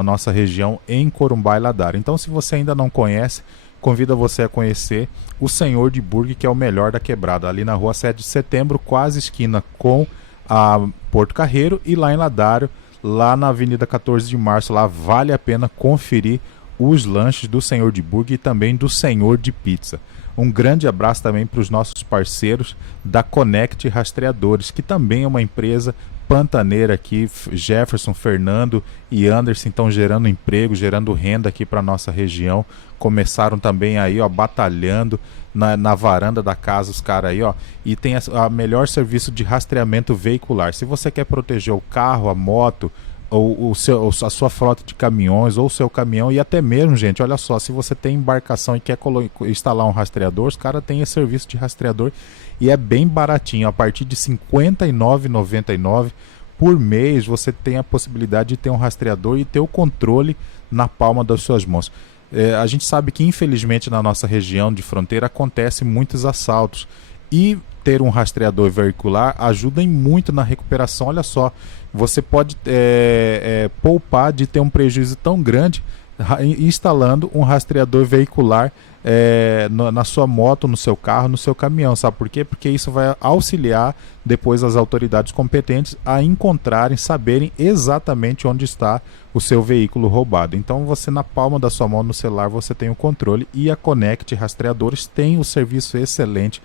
na nossa região em Corumbá e Ladara. Então, se você ainda não conhece, convido você a conhecer o Senhor de Burgue, que é o melhor da quebrada, ali na rua 7 de setembro, quase esquina com a Porto Carreiro, e lá em Ladário, lá na Avenida 14 de Março, lá vale a pena conferir os lanches do Senhor de Burgue e também do Senhor de Pizza. Um grande abraço também para os nossos parceiros da Connect Rastreadores, que também é uma empresa pantaneira aqui. Jefferson, Fernando e Anderson estão gerando emprego, gerando renda aqui para nossa região. Começaram também aí, ó, batalhando na varanda da casa, os caras aí, ó. E tem a melhor serviço de rastreamento veicular. Se você quer proteger o carro, a moto, ou a sua frota de caminhões, ou o seu caminhão, e até mesmo, gente, olha só, se você tem embarcação e quer instalar um rastreador, os caras têm esse serviço de rastreador e é bem baratinho, a partir de R$ 59,99 por mês. Você tem a possibilidade de ter um rastreador e ter o controle na palma das suas mãos. A gente sabe que infelizmente na nossa região de fronteira acontecem muitos assaltos, e ter um rastreador veicular ajuda muito na recuperação. Olha só, você pode poupar de ter um prejuízo tão grande instalando um rastreador veicular na sua moto, no seu carro, no seu caminhão. Sabe por quê? Porque isso vai auxiliar depois as autoridades competentes a encontrarem, saberem exatamente onde está o seu veículo roubado. Então você, na palma da sua mão, no celular, você tem o controle, e a Connect Rastreadores tem um serviço excelente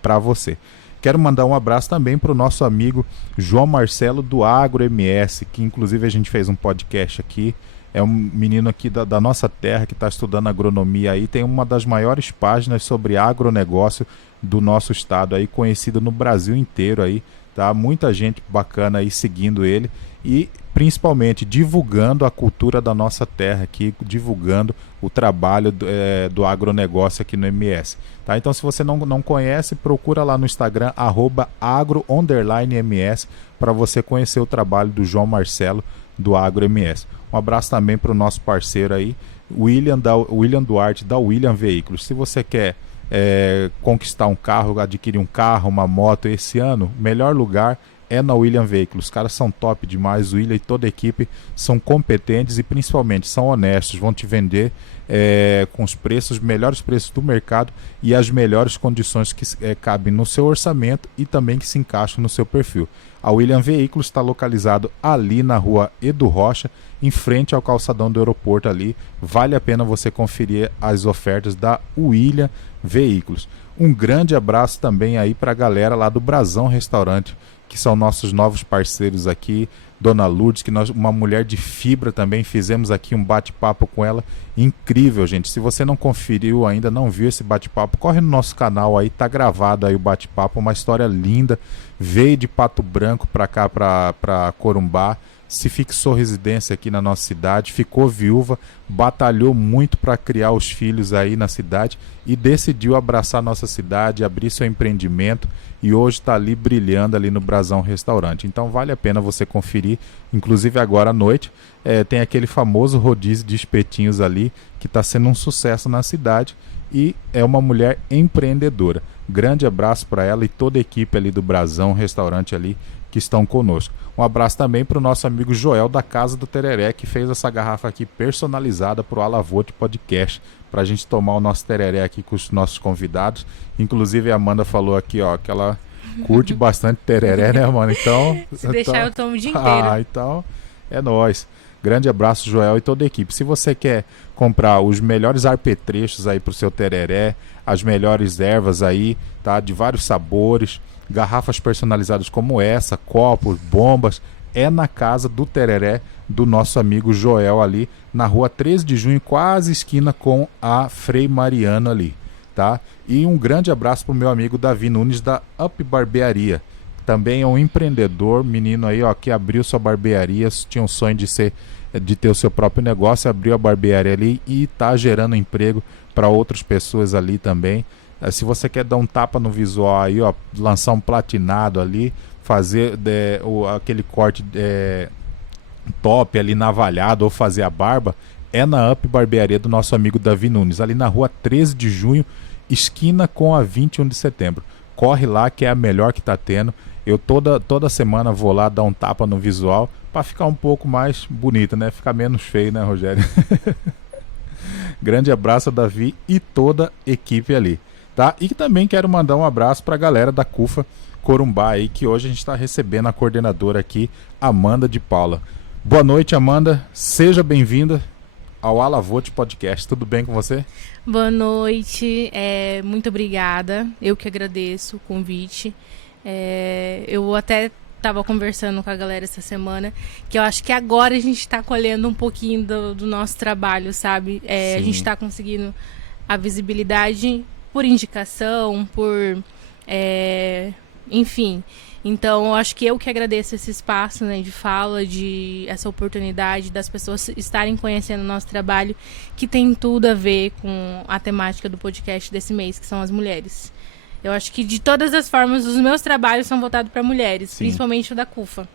para você. Quero mandar um abraço também para o nosso amigo João Marcelo do Agro MS, que inclusive a gente fez um podcast aqui. É um menino aqui da nossa terra que está estudando agronomia aí, tem uma das maiores páginas sobre agronegócio do nosso estado aí, conhecido no Brasil inteiro aí, tá? Muita gente bacana aí seguindo ele, e principalmente divulgando a cultura da nossa terra aqui, divulgando o trabalho do agronegócio aqui no MS. Tá? Então, se você não conhece, procura lá no Instagram, @agro_ms, para você conhecer o trabalho do João Marcelo do Agro MS. Um abraço também para o nosso parceiro aí, William Duarte, da William Veículos. Se você quer conquistar um carro, adquirir um carro, uma moto esse ano, o melhor lugar é na William Veículos. Os caras são top demais, o William e toda a equipe são competentes e principalmente são honestos, vão te vender com os melhores preços do mercado e as melhores condições que cabem no seu orçamento e também que se encaixam no seu perfil. A William Veículos está localizado ali na rua Edu Rocha, em frente ao calçadão do aeroporto ali. Vale a pena você conferir as ofertas da William Veículos. Um grande abraço também aí para a galera lá do Brasão Restaurante, que são nossos novos parceiros aqui. Dona Lourdes, que uma mulher de fibra também, fizemos aqui um bate-papo com ela, incrível, gente. Se você não conferiu ainda, não viu esse bate-papo, corre no nosso canal aí, tá gravado aí o bate-papo, uma história linda. Veio de Pato Branco para cá, para Corumbá, se fixou residência aqui na nossa cidade, ficou viúva, batalhou muito para criar os filhos aí na cidade e decidiu abraçar nossa cidade, abrir seu empreendimento, e hoje está ali brilhando ali no Brasão Restaurante. Então vale a pena você conferir, inclusive agora à noite tem aquele famoso rodízio de espetinhos ali que está sendo um sucesso na cidade, e é uma mulher empreendedora. Grande abraço para ela e toda a equipe ali do Brasão Restaurante ali que estão conosco. Um abraço também para o nosso amigo Joel da Casa do Tereré, que fez essa garrafa aqui personalizada para o Alavote Podcast, para a gente tomar o nosso tereré aqui com os nossos convidados. Inclusive a Amanda falou aqui, ó, que ela curte bastante tereré, né, Amanda? Então, se deixar eu tomo o dia inteiro. Então é nóis. Grande abraço, Joel e toda a equipe. Se você quer comprar os melhores apetrechos aí para o seu tereré, as melhores ervas aí, tá? De vários sabores, garrafas personalizadas como essa, copos, bombas, é na Casa do Tereré do nosso amigo Joel ali, na rua 13 de junho, quase esquina com a Frei Mariano ali, tá? E um grande abraço pro meu amigo Davi Nunes da Up Barbearia. Também é um empreendedor, menino aí, ó, que abriu sua barbearia, tinha um sonho de ter o seu próprio negócio, abriu a barbearia ali e tá gerando emprego para outras pessoas ali também. Se você quer dar um tapa no visual aí, ó, lançar um platinado ali, fazer aquele corte top ali navalhado, ou fazer a barba, é na Up Barbearia do nosso amigo Davi Nunes, ali na rua 13 de junho, esquina com a 21 de setembro. Corre lá que é a melhor que tá tendo. Eu toda semana vou lá dar um tapa no visual para ficar um pouco mais bonito, né? Ficar menos feio, né, Rogério? Grande abraço, Davi e toda a equipe ali, tá? E também quero mandar um abraço para a galera da CUFA Corumbá aí, que hoje a gente está recebendo a coordenadora aqui, Amanda de Paula. Boa noite, Amanda. Seja bem-vinda ao Alavote Podcast. Tudo bem com você? Boa noite. Muito obrigada. Eu que agradeço o convite. Eu até estava conversando com a galera essa semana, que eu acho que agora a gente está colhendo um pouquinho do nosso trabalho, sabe? A gente está conseguindo a visibilidade por indicação, enfim. Então, eu acho que eu que agradeço esse espaço, né, de fala, essa oportunidade das pessoas estarem conhecendo o nosso trabalho, que tem tudo a ver com a temática do podcast desse mês, que são as mulheres. Eu acho que, de todas as formas, os meus trabalhos são voltados para mulheres, principalmente o da CUFA.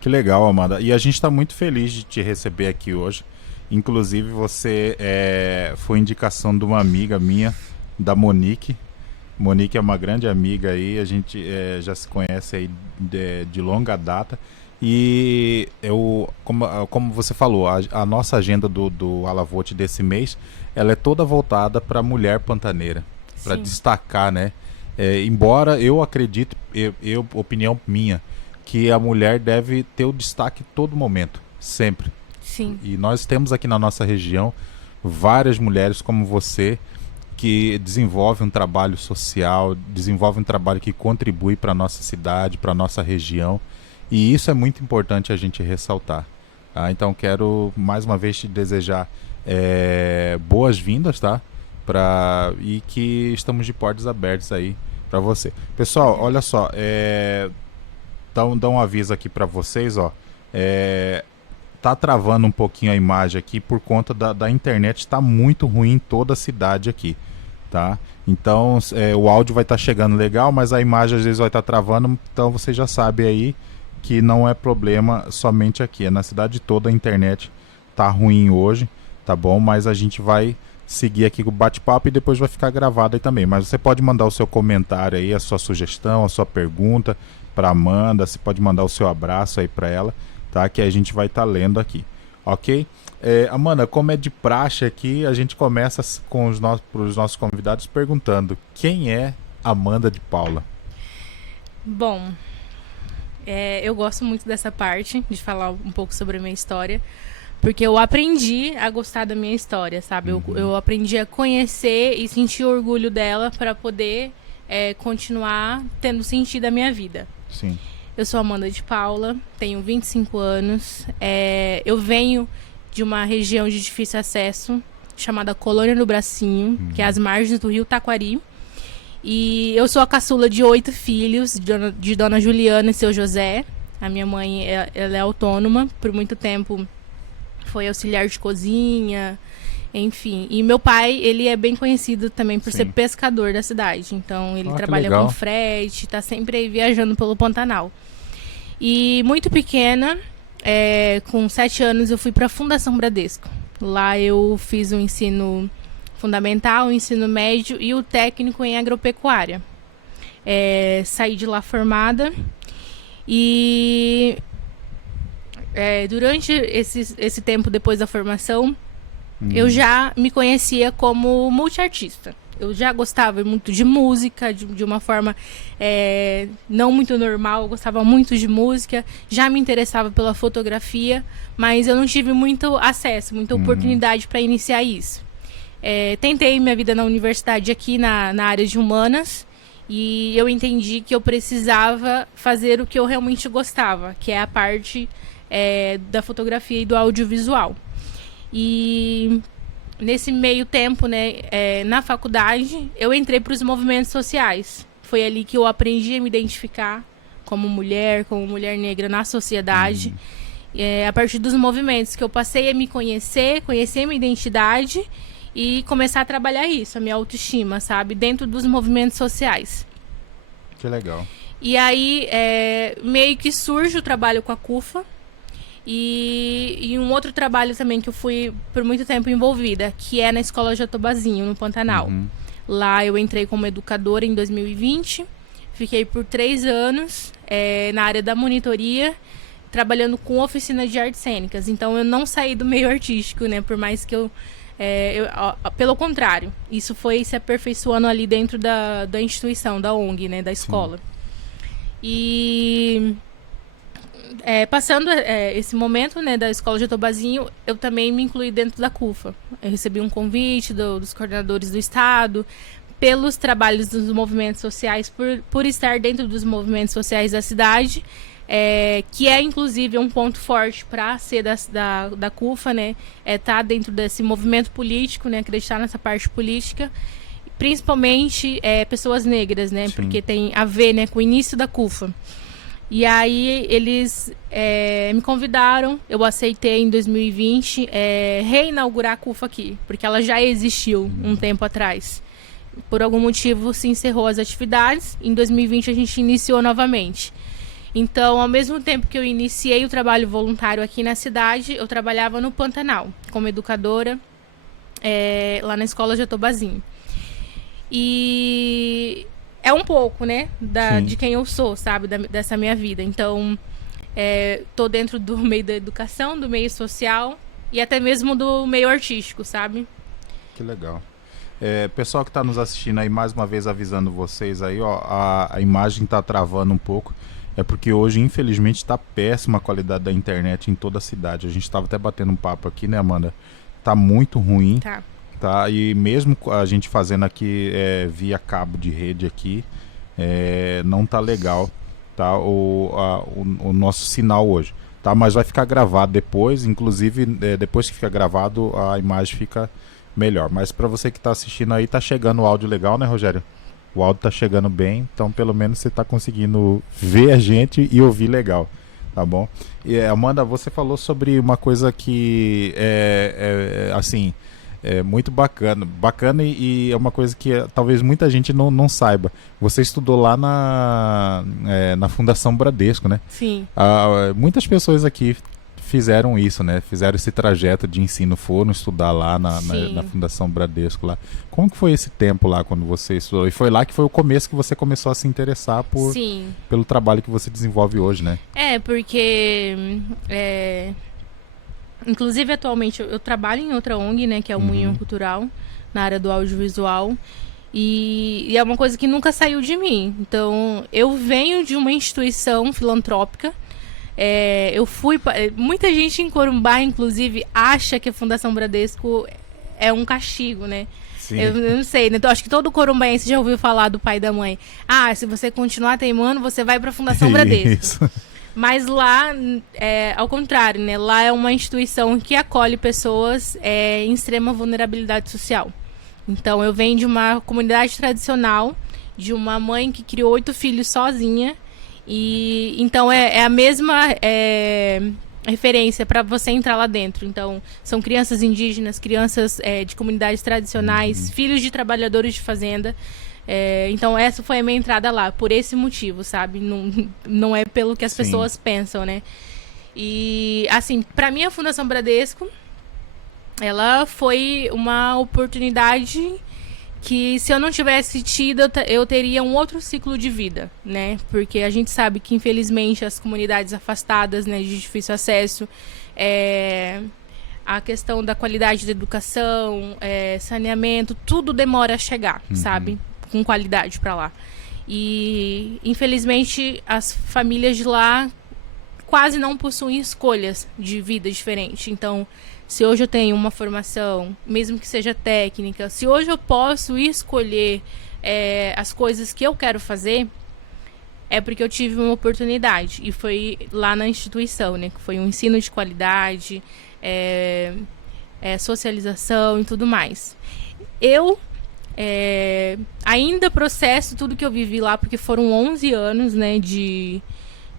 Que legal, Amanda. E a gente está muito feliz de te receber aqui hoje. Inclusive, você foi indicação de uma amiga minha, da Monique. Monique é uma grande amiga aí, a gente já se conhece aí de longa data. E como você falou, a nossa agenda do Alavote desse mês, ela é toda voltada para a mulher pantaneira, para destacar, né? Embora eu acredite, opinião minha, que a mulher deve ter o destaque em todo momento, sempre. Sim. E nós temos aqui na nossa região várias mulheres como você, que desenvolve um trabalho social, desenvolve um trabalho que contribui para a nossa cidade, para a nossa região. E isso é muito importante a gente ressaltar. Então quero mais uma vez te desejar boas-vindas, tá? E que estamos de portas abertas aí para você. Pessoal, olha só, dá um aviso aqui para vocês, ó. Tá travando um pouquinho a imagem aqui por conta da internet, está muito ruim em toda a cidade aqui, tá? Então o áudio vai estar chegando legal, mas a imagem às vezes vai estar travando, então você já sabe aí que não é problema somente aqui, na cidade toda a internet tá ruim hoje, tá bom? Mas a gente vai seguir aqui com o bate-papo e depois vai ficar gravado aí também, mas você pode mandar o seu comentário aí, a sua sugestão, a sua pergunta para Amanda, você pode mandar o seu abraço aí para ela, tá? Que a gente vai estar lendo aqui, ok? Amanda, como é de praxe aqui, a gente começa com os nossos convidados perguntando: quem é Amanda de Paula? Bom, eu gosto muito dessa parte, de falar um pouco sobre a minha história, porque eu aprendi a gostar da minha história, sabe? Eu aprendi a conhecer e sentir orgulho dela para poder continuar tendo sentido a minha vida. Sim. Eu sou Amanda de Paula, tenho 25 anos, eu venho de uma região de difícil acesso, chamada Colônia do Bracinho, que é às margens do rio Taquari. E eu sou a caçula de 8 filhos, de Dona Juliana e seu José. A minha mãe, ela é autônoma, por muito tempo foi auxiliar de cozinha, enfim. E meu pai, ele é bem conhecido também por ser pescador da cidade. Então, ele trabalha com frete, tá sempre aí viajando pelo Pantanal. E muito pequena, com 7 anos, eu fui para a Fundação Bradesco. Lá eu fiz o ensino fundamental, o ensino médio e o técnico em agropecuária. Saí de lá formada e durante esse tempo depois da formação, eu já me conhecia como multiartista. Eu já gostava muito de música, de uma forma não muito normal. Eu gostava muito de música, já me interessava pela fotografia, mas eu não tive muito acesso, muita oportunidade para iniciar isso. Tentei minha vida na universidade aqui na área de humanas, e eu entendi que eu precisava fazer o que eu realmente gostava, que é a parte da fotografia e do audiovisual. E nesse meio tempo, né, na faculdade, eu entrei para os movimentos sociais. Foi ali que eu aprendi a me identificar como mulher negra na sociedade. A partir dos movimentos que eu passei a me conhecer a minha identidade e começar a trabalhar isso, a minha autoestima, sabe? Dentro dos movimentos sociais. Que legal. E aí, meio que surge o trabalho com a CUFA. E um outro trabalho também que eu fui por muito tempo envolvida, que é na Escola Jatobazinho, no Pantanal. Lá eu entrei como educadora em 2020, Fiquei por 3 anos na área da monitoria, trabalhando com oficina de artes cênicas. Então eu não saí do meio artístico, né? Por mais que pelo contrário, isso foi se aperfeiçoando ali dentro da instituição, da ONG, né? Da escola. Sim. E passando esse momento, né, da escola de Jatobazinho, eu também me incluí dentro da CUFA. Eu recebi um convite dos coordenadores do estado, pelos trabalhos dos movimentos sociais, por estar dentro dos movimentos sociais da cidade, que é inclusive um ponto forte para ser da CUFA, né, tá dentro desse movimento político, né, acreditar nessa parte política, principalmente pessoas negras, né, Sim. porque tem a ver, né, com o início da CUFA. E aí eles me convidaram, eu aceitei em 2020 reinaugurar a CUFA aqui, porque ela já existiu um tempo atrás. Por algum motivo se encerrou as atividades, em 2020 a gente iniciou novamente. Então, ao mesmo tempo que eu iniciei o trabalho voluntário aqui na cidade, eu trabalhava no Pantanal, como educadora, lá na escola Jatobazinho. E é um pouco, né, de quem eu sou, sabe, dessa minha vida. Então, tô dentro do meio da educação, do meio social e até mesmo do meio artístico, sabe? Que legal. Pessoal que está nos assistindo aí, mais uma vez avisando vocês aí, ó, a imagem está travando um pouco. É porque hoje, infelizmente, está péssima a qualidade da internet em toda a cidade. A gente estava até batendo um papo aqui, né, Amanda? Tá muito ruim. Tá? E mesmo a gente fazendo aqui via cabo de rede aqui, não tá legal, tá? O nosso sinal hoje. Tá? Mas vai ficar gravado depois, inclusive depois que fica gravado a imagem fica melhor. Mas para você que está assistindo aí, tá chegando o áudio legal, né, Rogério? O áudio tá chegando bem, então pelo menos você tá conseguindo ver a gente e ouvir legal, tá bom? E Amanda, você falou sobre uma coisa que assim, muito bacana e é uma coisa que talvez muita gente não saiba. Você estudou lá na Fundação Bradesco, né? Sim. Muitas pessoas aqui fizeram isso, né? Fizeram esse trajeto de ensino, foram estudar lá na Fundação Bradesco lá. Como que foi esse tempo lá quando você estudou? E foi lá que foi o começo que você começou a se interessar pelo trabalho que você desenvolve hoje, né? Porque inclusive atualmente eu trabalho em outra ONG, né, que é o Moinho Cultural, na área do audiovisual. E é uma coisa que nunca saiu de mim. Então, eu venho de uma instituição filantrópica. Eu fui... Muita gente em Corumbá, inclusive, acha que a Fundação Bradesco é um castigo, né? Eu não sei, né? Então, acho que todo corumbaense já ouviu falar do pai e da mãe. Se você continuar teimando, você vai para a Fundação Bradesco. Isso. Mas lá, ao contrário, né? Lá é uma instituição que acolhe pessoas em extrema vulnerabilidade social. Então, eu venho de uma comunidade tradicional, de uma mãe que criou 8 filhos sozinha. E então é a mesma referência para você entrar lá dentro. Então, são crianças indígenas, crianças de comunidades tradicionais, filhos de trabalhadores de fazenda. Então, essa foi a minha entrada lá, por esse motivo, sabe? Não é pelo que as pessoas pensam, né? E, assim, para mim, a Fundação Bradesco, ela foi uma oportunidade que, se eu não tivesse tido, eu teria um outro ciclo de vida, né? Porque a gente sabe que, infelizmente, as comunidades afastadas, né, de difícil acesso, a questão da qualidade da educação, saneamento, tudo demora a chegar, sabe? Com qualidade para lá. E, infelizmente, as famílias de lá quase não possuem escolhas de vida diferente. Então, se hoje eu tenho uma formação, mesmo que seja técnica, se hoje eu posso escolher as coisas que eu quero fazer, é porque eu tive uma oportunidade. E foi lá na instituição, né? Que foi um ensino de qualidade, socialização e tudo mais. Eu ainda processo tudo que eu vivi lá, porque foram 11 anos, né, de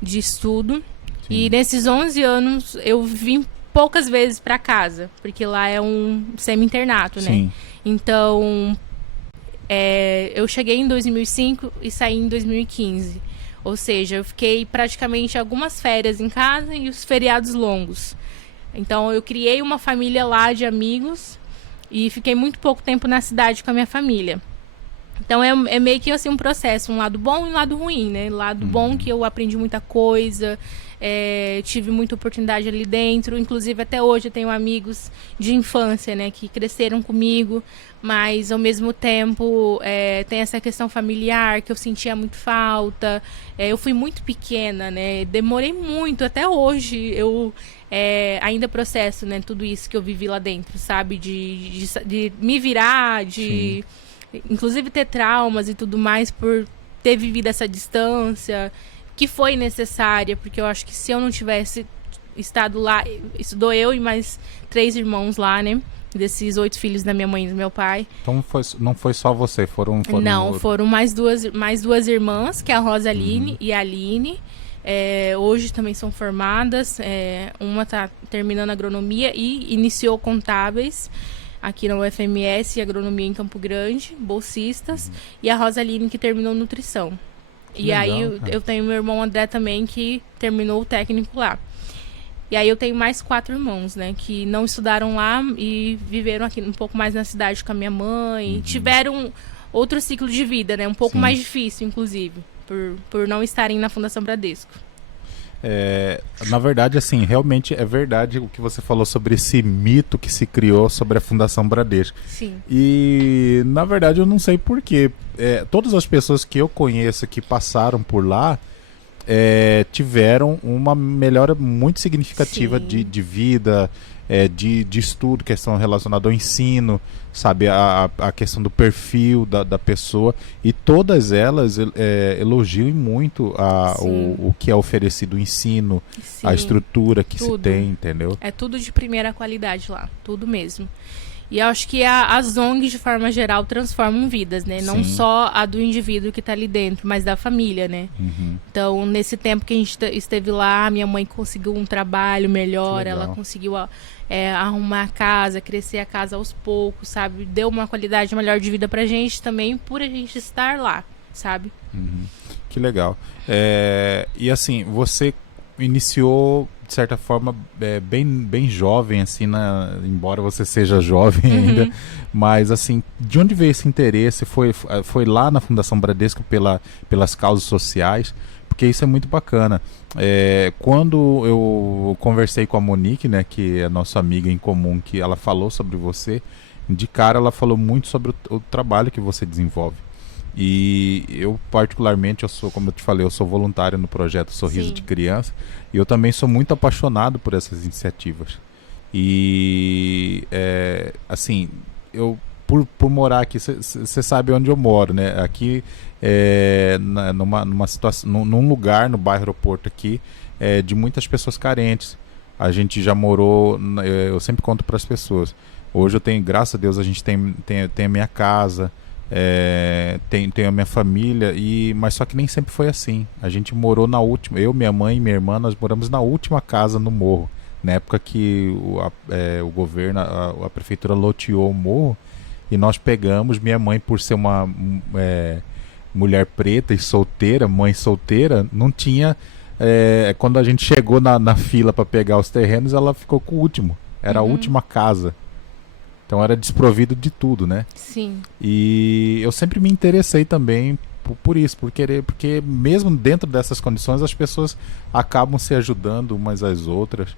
estudo. Sim. E nesses 11 anos eu vim poucas vezes para casa, porque lá é um semi-internato, né? Sim. Então, eu cheguei em 2005 e saí em 2015. Ou seja, eu fiquei praticamente algumas férias em casa e os feriados longos. Então, eu criei uma família lá de amigos e fiquei muito pouco tempo na cidade com a minha família. Então é meio que assim um processo, um lado bom e um lado ruim, né? Lado bom que eu aprendi muita coisa, tive muita oportunidade ali dentro, inclusive até hoje eu tenho amigos de infância, né, que cresceram comigo, mas ao mesmo tempo tem essa questão familiar que eu sentia muito falta. Eu fui muito pequena, né? Demorei muito, até hoje eu ainda processo, né, tudo isso que eu vivi lá dentro, sabe? De me virar, de... Sim. Inclusive ter traumas e tudo mais por ter vivido essa distância, que foi necessária, porque eu acho que se eu não tivesse estado lá, estudou eu e mais 3 irmãos lá, né? Desses 8 filhos da minha mãe e do meu pai. Então não foi só você, foram... Não, foram mais duas irmãs, que é a Rosaline e a Aline. Hoje também são formadas. Uma está terminando agronomia e iniciou contábeis aqui na UFMS e agronomia em Campo Grande, bolsistas, e a Rosaline que terminou nutrição. Que e legal, aí eu tenho meu irmão André também que terminou o técnico lá. E aí eu tenho mais 4 irmãos, né, que não estudaram lá e viveram aqui um pouco mais na cidade com a minha mãe, tiveram outro ciclo de vida, né, um pouco mais difícil, inclusive, por não estarem na Fundação Bradesco. Na verdade, assim, realmente é verdade o que você falou sobre esse mito que se criou sobre a Fundação Bradesco. Sim. E, na verdade, eu não sei porquê. Todas as pessoas que eu conheço que passaram por lá tiveram uma melhora muito significativa de vida, de estudo, questão relacionada ao ensino, sabe, a questão do perfil da pessoa, e todas elas elogiam muito o que é oferecido, o ensino, a estrutura que se tem, entendeu? É tudo de primeira qualidade lá, tudo mesmo. E eu acho que as ONGs, de forma geral, transformam vidas, né? Não só a do indivíduo que está ali dentro, mas da família, né? Então, nesse tempo que a gente esteve lá, minha mãe conseguiu um trabalho melhor, ela conseguiu arrumar a casa, crescer a casa aos poucos, sabe? Deu uma qualidade melhor de vida pra gente também, por a gente estar lá, sabe? Que legal. E assim, você iniciou, de certa forma, bem jovem, assim, embora você seja jovem ainda, mas assim, de onde veio esse interesse? Foi lá na Fundação Bradesco pelas causas sociais? Porque isso é muito bacana. Quando eu conversei com a Monique, né, que é nossa amiga em comum, que ela falou sobre você, de cara ela falou muito sobre o trabalho que você desenvolve. E eu particularmente, como eu te falei, eu sou voluntário no projeto Sorriso de Criança, e eu também sou muito apaixonado por essas iniciativas. E assim, eu por morar aqui, você sabe onde eu moro, né? Aqui numa situação, num lugar no bairro Aeroporto aqui, de muitas pessoas carentes. A gente já morou, eu sempre conto para as pessoas. Hoje eu tenho, graças a Deus, a gente tem a minha casa. Tenho a minha família, mas só que nem sempre foi assim. A gente morou na última, eu, minha mãe e minha irmã, nós moramos na última casa no morro, na época que o governo, a prefeitura loteou o morro, e nós pegamos. Minha mãe, por ser uma mulher preta e solteira, mãe solteira, não tinha, quando a gente chegou na fila para pegar os terrenos, ela ficou com o último, era a última casa. Então era desprovido de tudo, né? Sim. E eu sempre me interessei também por isso, porque mesmo dentro dessas condições as pessoas acabam se ajudando umas às outras.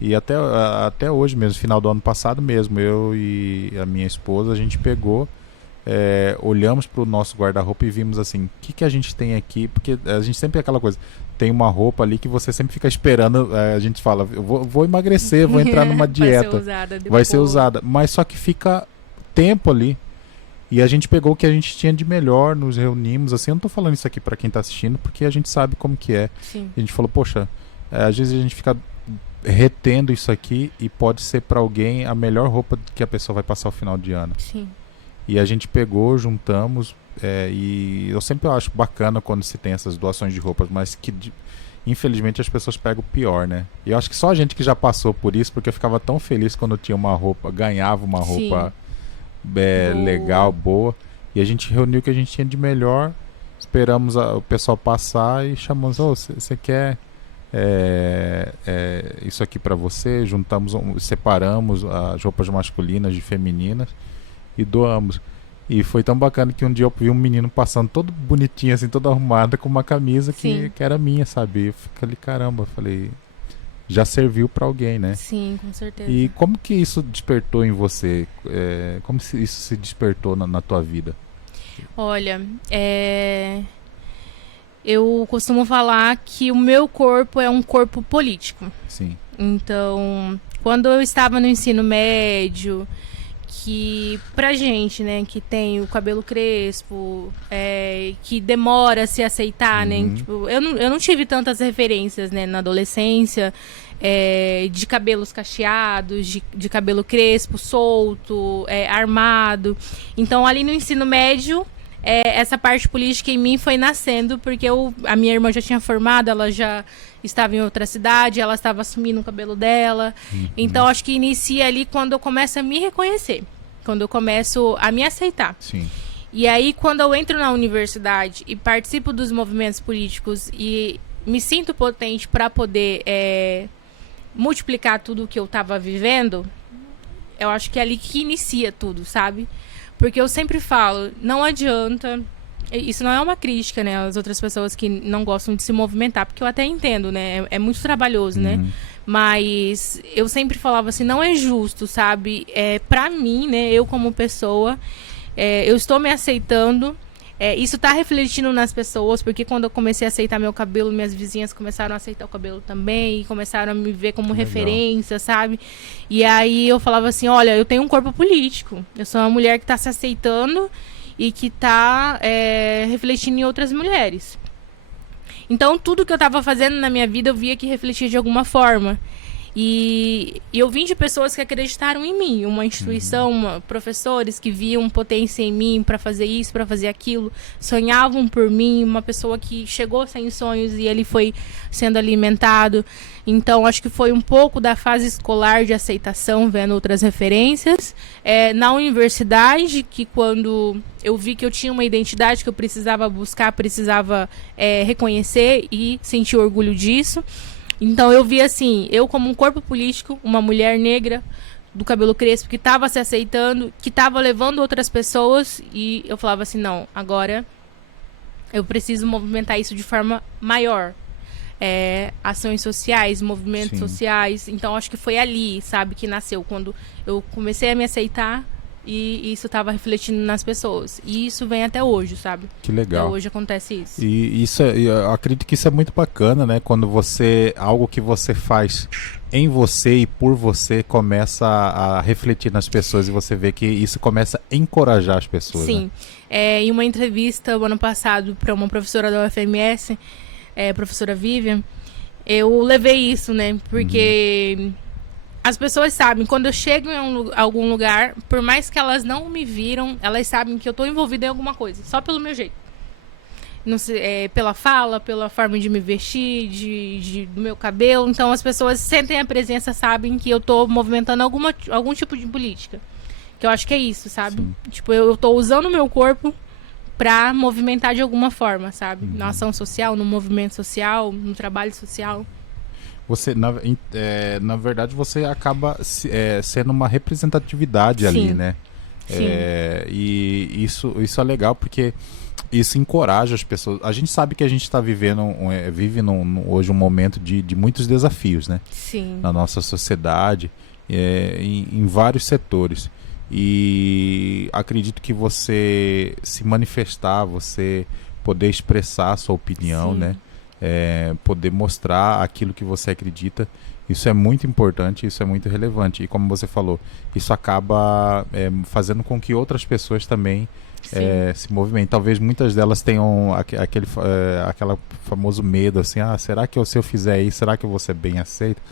E até hoje mesmo, final do ano passado mesmo, eu e a minha esposa, a gente pegou, olhamos para o nosso guarda-roupa e vimos assim, o que a gente tem aqui? Porque a gente sempre é aquela coisa, tem uma roupa ali que você sempre fica esperando, a gente fala, eu vou emagrecer, vou entrar numa dieta, vai ser usada depois. Vai ser usada, mas só que fica tempo ali. E a gente pegou o que a gente tinha de melhor, nos reunimos, assim, eu não tô falando isso aqui para quem tá assistindo, porque a gente sabe como que é. Sim. A gente falou, poxa, às vezes a gente fica retendo isso aqui e pode ser para alguém a melhor roupa que a pessoa vai passar o final de ano. Sim. E a gente pegou, juntamos, e eu sempre acho bacana quando se tem essas doações de roupas, mas que infelizmente as pessoas pegam o pior, né? E eu acho que só a gente que já passou por isso, porque eu ficava tão feliz quando eu tinha uma roupa, ganhava uma roupa legal, boa, e a gente reuniu o que a gente tinha de melhor, esperamos o pessoal passar e chamamos, você quer isso aqui para você? Juntamos, separamos as roupas masculinas de femininas e doamos. E foi tão bacana que um dia eu vi um menino passando todo bonitinho, assim, todo arrumado, com uma camisa Sim. que era minha, sabe? Eu falei, caramba, eu falei, já serviu pra alguém, né? Sim, com E certeza. como que isso despertou em você? Como isso se despertou na tua vida? Olha, eu costumo falar que o meu corpo é um corpo político. Sim. Então, quando eu estava no ensino médio, que pra gente, né, que tem o cabelo crespo, que demora a se aceitar, né? Uhum. Tipo, eu não tive tantas referências, né, na adolescência, de cabelos cacheados, de cabelo crespo, solto, armado. Então, ali no ensino médio, essa parte política em mim foi nascendo, porque a minha irmã já tinha formado, ela já estava em outra cidade, ela estava assumindo o cabelo dela. Uhum. Então, acho que inicia ali quando eu começo a me reconhecer, quando eu começo a me aceitar. Sim. E aí, quando eu entro na universidade e participo dos movimentos políticos e me sinto potente para poder multiplicar tudo o que eu estava vivendo, eu acho que é ali que inicia tudo, sabe? Porque eu sempre falo, não adianta. Isso não é uma crítica, né? As outras pessoas que não gostam de se movimentar, porque eu até entendo, né? É muito trabalhoso, né? Uhum. Mas eu sempre falava assim, não é justo, sabe? Pra mim, né? Eu como pessoa, eu estou me aceitando. Isso tá refletindo nas pessoas, porque quando eu comecei a aceitar meu cabelo, minhas vizinhas começaram a aceitar o cabelo também, e começaram a me ver como Legal. referência, sabe? E aí eu falava assim, olha, eu tenho um corpo político, eu sou uma mulher que tá se aceitando e que tá refletindo em outras mulheres. Então tudo que eu tava fazendo na minha vida eu via que refletia de alguma forma. E eu vim de pessoas que acreditaram em mim, uma Uhum. instituição, professores que viam potência em mim para fazer isso, para fazer aquilo, sonhavam por mim, uma pessoa que chegou sem sonhos e ele foi sendo alimentado. Então, acho que foi um pouco da fase escolar de aceitação, vendo outras referências. Na universidade, que quando eu vi que eu tinha uma identidade que eu precisava buscar, precisava reconhecer e sentir orgulho disso. Então eu vi assim, eu como um corpo político, uma mulher negra do cabelo crespo que estava se aceitando, que estava levando outras pessoas e eu falava assim, não, agora eu preciso movimentar isso de forma maior. Ações sociais, movimentos Sim. sociais. Então acho que foi ali, sabe, que nasceu quando eu comecei a me aceitar e isso estava refletindo nas pessoas. E isso vem até hoje, sabe? Que Até legal. hoje acontece isso. E isso eu acredito que isso é muito bacana, né? Quando você algo que você faz em você e por você começa a refletir nas pessoas e você vê que isso começa a encorajar as pessoas, né? Sim. Em uma entrevista o ano passado para uma professora da UFMS, professora Vivian, eu levei isso, né? Uhum. Porque as pessoas sabem, quando eu chego em algum lugar, por mais que elas não me viram, elas sabem que eu estou envolvida em alguma coisa, só pelo meu jeito. Não sei, pela fala, pela forma de me vestir, do meu cabelo. Então as pessoas sentem a presença, sabem que eu estou movimentando algum tipo de política. Que eu acho que é isso, sabe? Sim. Tipo, eu tô usando o meu corpo pra movimentar de alguma forma, sabe? Na Uhum. ação social, no movimento social, no trabalho social. Você, na verdade, você acaba sendo uma representatividade ali, Sim, né? sim, E isso é legal porque isso encoraja as pessoas. A gente sabe que a gente está vivendo, vive hoje um momento de muitos desafios, né? sim, Na nossa sociedade, em vários setores. E acredito que você se manifestar, você poder expressar a sua opinião, né? sim, Poder mostrar aquilo que você acredita, isso é muito importante, isso é muito relevante. E como você falou, isso acaba fazendo com que outras pessoas também sim, se movimentem. Talvez muitas delas tenham aquela famoso medo, assim, será que se eu fizer isso, será que eu vou ser bem aceito?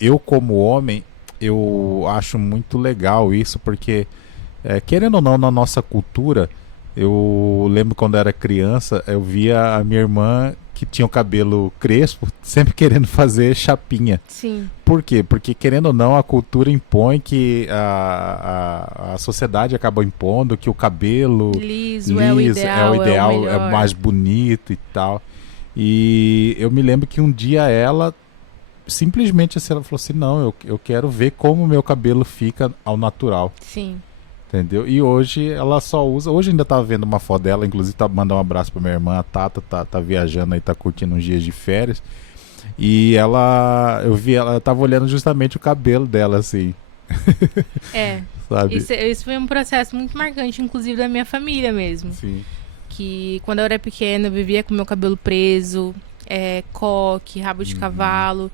Eu como homem, eu acho muito legal isso, porque querendo ou não, na nossa cultura, eu lembro quando eu era criança, eu via a minha irmã que tinha o cabelo crespo, sempre querendo fazer chapinha. sim. Por quê? Porque, querendo ou não, a cultura impõe que a sociedade acaba impondo que o cabelo Liso liso é o é o ideal, é melhor. mais bonito e tal. E eu me lembro que um dia ela simplesmente assim, ela falou assim, não, eu quero ver como o meu cabelo fica ao natural. Sim, Entendeu? E hoje ela só usa. Hoje ainda tava vendo uma foto dela, inclusive tá mandando um abraço pra minha irmã, a Tata, tá viajando aí, tá curtindo uns dias de férias. E eu vi, ela tava olhando justamente o cabelo dela, assim. É. Sabe? Isso foi um processo muito marcante, inclusive da minha família mesmo. Sim. Que quando eu era pequena eu vivia com meu cabelo preso, coque, rabo de cavalo,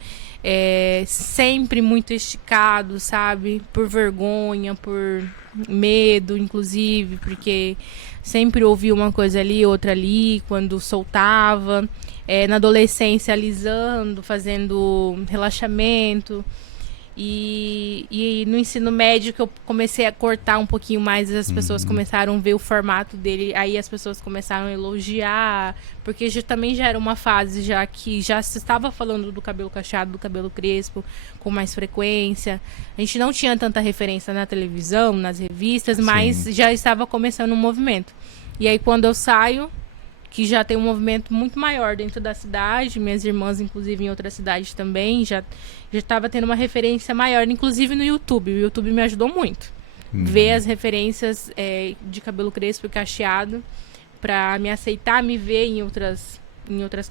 sempre muito esticado, sabe? Por vergonha, por medo, inclusive, porque sempre ouvia uma coisa ali, outra ali, quando soltava. Na adolescência, alisando, fazendo relaxamento. E no ensino médio que eu comecei a cortar um pouquinho mais, as pessoas começaram a ver o formato dele, aí as pessoas começaram a elogiar, porque também já era uma fase já que já se estava falando do cabelo cacheado, do cabelo crespo, com mais frequência. A gente não tinha tanta referência na televisão, nas revistas, mas já estava começando um movimento. E aí quando eu saio, que já tem um movimento muito maior dentro da cidade, minhas irmãs, inclusive, em outras cidades também, já estava tendo uma referência maior, inclusive no YouTube. O YouTube me ajudou muito. Ver as referências de cabelo crespo e cacheado, para me aceitar, me ver em outras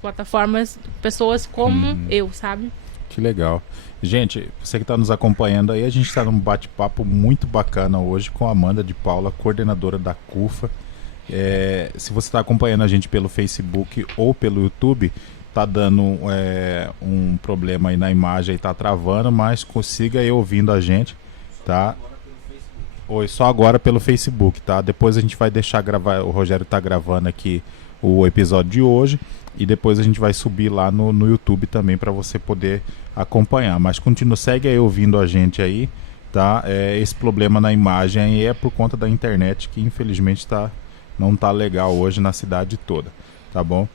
plataformas, pessoas como eu, sabe? Que legal. Gente, você que está nos acompanhando aí, a gente está num bate-papo muito bacana hoje com a Amanda de Paula, coordenadora da CUFA. Se você está acompanhando a gente pelo Facebook ou pelo YouTube, tá dando um problema aí na imagem, aí tá travando, mas consiga aí ouvindo a gente, tá? Oi, só agora pelo Facebook, tá? Depois a gente vai deixar gravar, o Rogério tá gravando aqui o episódio de hoje e depois a gente vai subir lá no YouTube também para você poder acompanhar, mas segue aí ouvindo a gente aí, tá? Esse problema na imagem aí é por conta da internet que infelizmente não tá legal hoje na cidade toda, tá bom?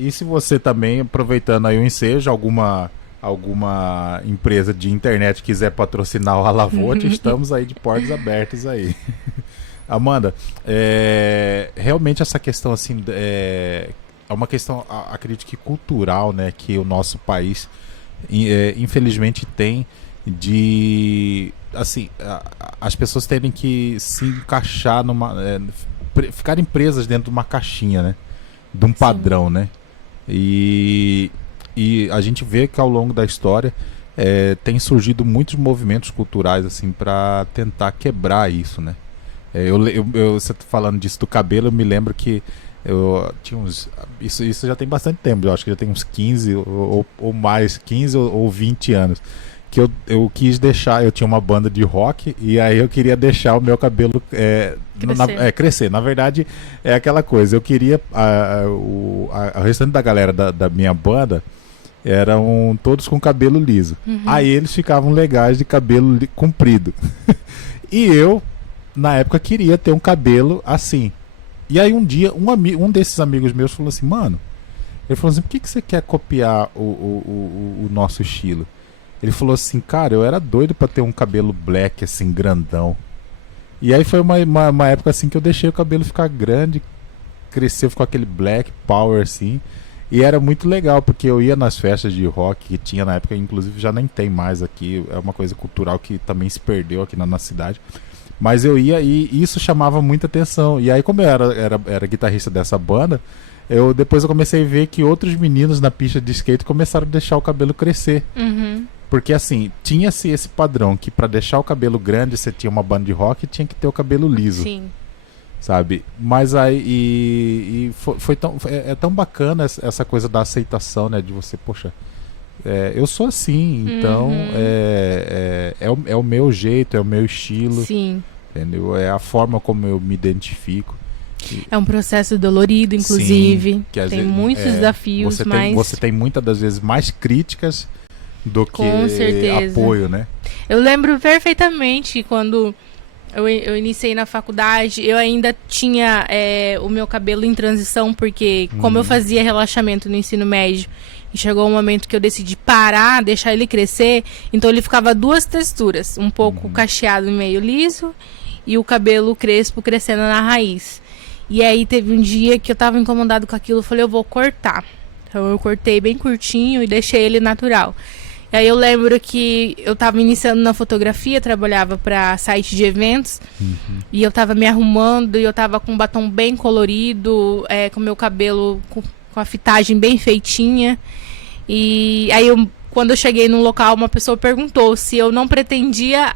E se você também, aproveitando aí o ensejo, alguma empresa de internet quiser patrocinar o Alavote, estamos aí de portas abertas aí. Amanda, realmente essa questão assim, é uma questão, acredito que cultural, né, que o nosso país infelizmente tem de, assim, as pessoas terem que se encaixar ficarem presas dentro de uma caixinha, né? De um padrão, né? E a gente vê que ao longo da história tem surgido muitos movimentos culturais assim para tentar quebrar isso, né? Você tá falando disso do cabelo, eu me lembro que eu tinha isso já tem bastante tempo, eu acho que já tem uns 15 ou mais, 15 ou 20 anos. Que eu quis deixar, eu tinha uma banda de rock e aí eu queria deixar o meu cabelo crescer. Na verdade, é aquela coisa, eu queria o restante da galera da minha banda eram todos com cabelo liso. Aí eles ficavam legais de cabelo comprido. E eu, na época, queria ter um cabelo assim. E aí um dia, um desses amigos meus falou assim, mano, ele falou assim, por que você quer copiar o nosso estilo? Ele falou assim, cara, eu era doido pra ter um cabelo black, assim, grandão. E aí foi uma época assim que eu deixei o cabelo ficar grande, cresceu, ficou aquele black power, assim. E era muito legal, porque eu ia nas festas de rock que tinha na época, inclusive já nem tem mais aqui, é uma coisa cultural que também se perdeu aqui na nossa cidade. Mas eu ia e isso chamava muita atenção. E aí, como eu era guitarrista dessa banda, depois eu comecei a ver que outros meninos na pista de skate começaram a deixar o cabelo crescer. Porque assim, tinha-se esse padrão que pra deixar o cabelo grande, você tinha uma banda de rock e tinha que ter o cabelo liso. Sim. Sabe? Mas aí foi tão bacana essa coisa da aceitação, né? De você, poxa, eu sou assim, então é o meu jeito, é o meu estilo. Sim. Entendeu? É a forma como eu me identifico. É um processo dolorido, inclusive. Sim, que tem muitos desafios, mas você tem muitas das vezes mais críticas do que com certeza. Apoio, né? Eu lembro perfeitamente quando eu iniciei na faculdade, eu ainda tinha o meu cabelo em transição, porque como eu fazia relaxamento no ensino médio, e chegou um momento que eu decidi parar, deixar ele crescer, então ele ficava duas texturas, um pouco cacheado meio liso, e o cabelo crespo crescendo na raiz. E aí teve um dia que eu tava incomodado com aquilo, eu falei, eu vou cortar. Então eu cortei bem curtinho e deixei ele natural. E aí eu lembro que eu tava iniciando na fotografia, trabalhava para site de eventos, e eu tava me arrumando, e eu tava com um batom bem colorido, com meu cabelo com a fitagem bem feitinha. E aí quando eu cheguei num local, uma pessoa perguntou se eu não pretendia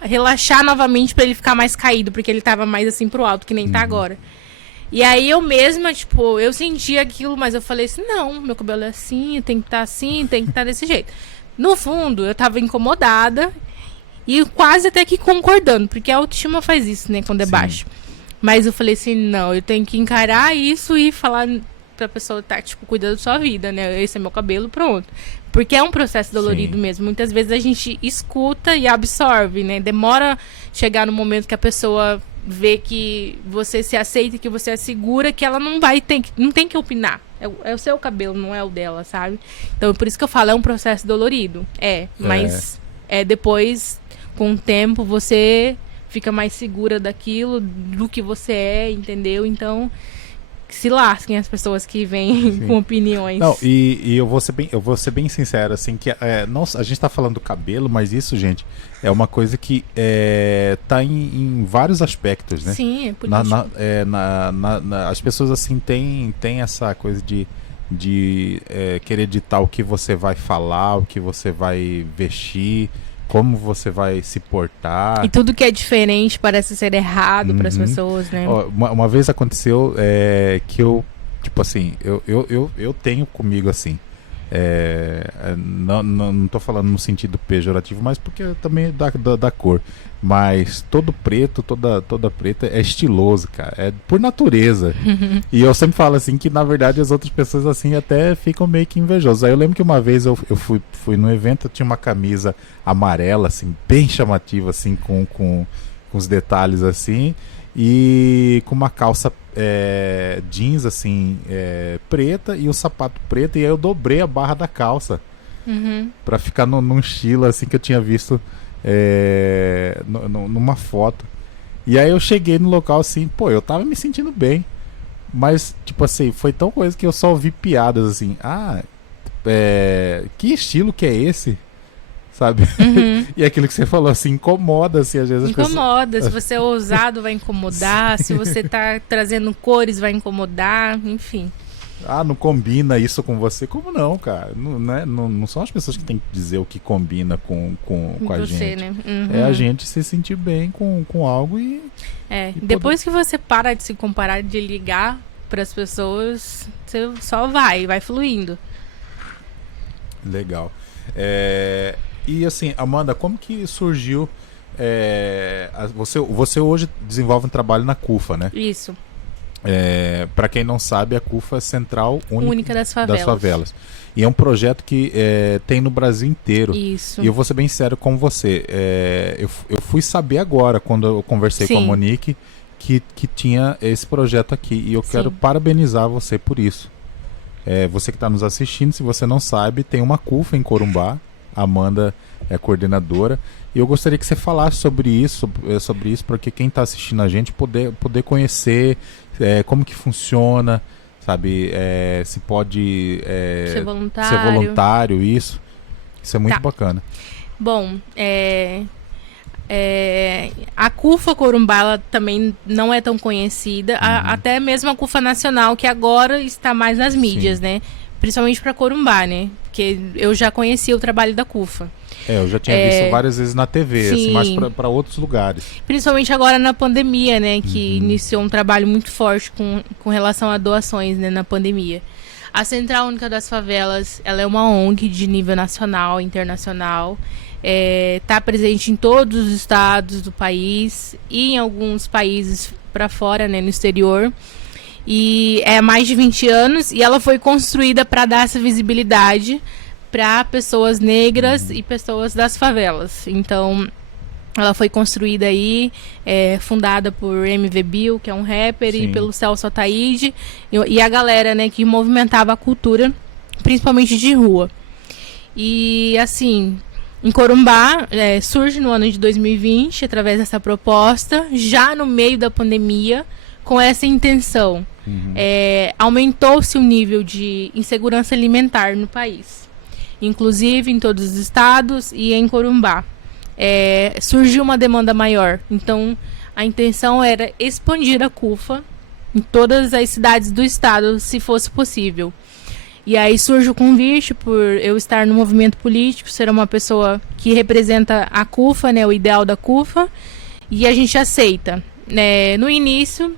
relaxar novamente para ele ficar mais caído, porque ele tava mais assim pro alto, que nem tá agora. E aí eu mesma, tipo, eu sentia aquilo, mas eu falei assim, não, meu cabelo é assim, tem que estar assim, tem que estar desse jeito. No fundo, eu tava incomodada e quase até que concordando, porque a autoestima faz isso, né, quando é baixo. Mas eu falei assim, não, eu tenho que encarar isso e falar pra pessoa tá, tipo, cuidando da sua vida, né, esse é meu cabelo, pronto. Porque é um processo dolorido mesmo. Muitas vezes a gente escuta e absorve, né, demora chegar no momento que a pessoa vê que você se aceita, que você é segura, que ela não tem que opinar. É o seu cabelo, não é o dela, sabe? Então, por isso que eu falo, é um processo dolorido. Mas depois, com o tempo, você fica mais segura daquilo, do que você é, entendeu? Então, se lasquem as pessoas que vêm com opiniões. Não, e eu vou ser bem sincero, assim, que não, a gente tá falando do cabelo, mas isso, gente, é uma coisa que tá em vários aspectos, né? Sim, é político. As pessoas, assim, têm essa coisa de querer ditar o que você vai falar, o que você vai vestir, como você vai se portar. E tudo que é diferente parece ser errado para as pessoas, né? Uma vez aconteceu que eu, tipo assim, eu tenho comigo assim, não tô falando no sentido pejorativo, mas porque também da cor. Mas todo preto, toda preta é estiloso, cara. É por natureza. E eu sempre falo assim que, na verdade, as outras pessoas assim até ficam meio que invejosas. Aí eu lembro que uma vez eu fui num evento, eu tinha uma camisa amarela, assim, bem chamativa, assim, com os detalhes assim, e com uma calça jeans, assim, preta, e o sapato preto, e aí eu dobrei a barra da calça pra ficar num estilo assim que eu tinha visto numa foto. E aí eu cheguei no local assim, pô, eu tava me sentindo bem, mas tipo assim, foi tão coisa que eu só ouvi piadas assim, que estilo que é esse? Sabe? E aquilo que você falou assim, incomoda assim, às vezes incomoda, se você é ousado vai incomodar, se você tá trazendo cores vai incomodar, enfim. Não combina isso com você. Como não, cara? Não são as pessoas que têm que dizer o que combina com a você, gente. Né? É a gente se sentir bem com algo e depois que você para de se comparar, de ligar para as pessoas, você só vai fluindo. Legal. E assim, Amanda, como que surgiu? Você hoje desenvolve um trabalho na CUFA, né? Isso. Para quem não sabe, a CUFA é Central Única das Favelas. E é um projeto que tem no Brasil inteiro. Isso. E eu vou ser bem sério com você. Eu fui saber agora, quando eu conversei com a Monique, que tinha esse projeto aqui. E eu quero parabenizar você por isso. Você que está nos assistindo, se você não sabe, tem uma CUFA em Corumbá. A Amanda é coordenadora. E eu gostaria que você falasse sobre isso porque quem está assistindo a gente poder conhecer como que funciona, sabe? Se pode ser voluntário, isso é muito bacana. Bom, a CUFA Corumbá ela também não é tão conhecida, até mesmo a CUFA Nacional, que agora está mais nas mídias, né? Principalmente para Corumbá, né? Porque eu já conhecia o trabalho da CUFA. Eu já tinha visto várias vezes na TV, assim, mas para outros lugares. Principalmente agora na pandemia, né? Que iniciou um trabalho muito forte com relação a doações, né? Na pandemia. A Central Única das Favelas, ela é uma ONG de nível nacional, internacional. Está presente em todos os estados do país e em alguns países para fora, né? No exterior. E há mais de 20 anos, e ela foi construída para dar essa visibilidade para pessoas negras e pessoas das favelas. Então, ela foi construída aí, fundada por MV Bill, que é um rapper, e pelo Celso Ataíde, e a galera, né, que movimentava a cultura, principalmente de rua. E, assim, em Corumbá, surge no ano de 2020, através dessa proposta, já no meio da pandemia, com essa intenção. Aumentou-se o nível de insegurança alimentar no país. inclusive em todos os estados e em Corumbá. Surgiu uma demanda maior, então a intenção era expandir a CUFA em todas as cidades do estado, se fosse possível. E aí surge o convite por eu estar no movimento político, ser uma pessoa que representa a CUFA, né, o ideal da CUFA, e a gente aceita. No início,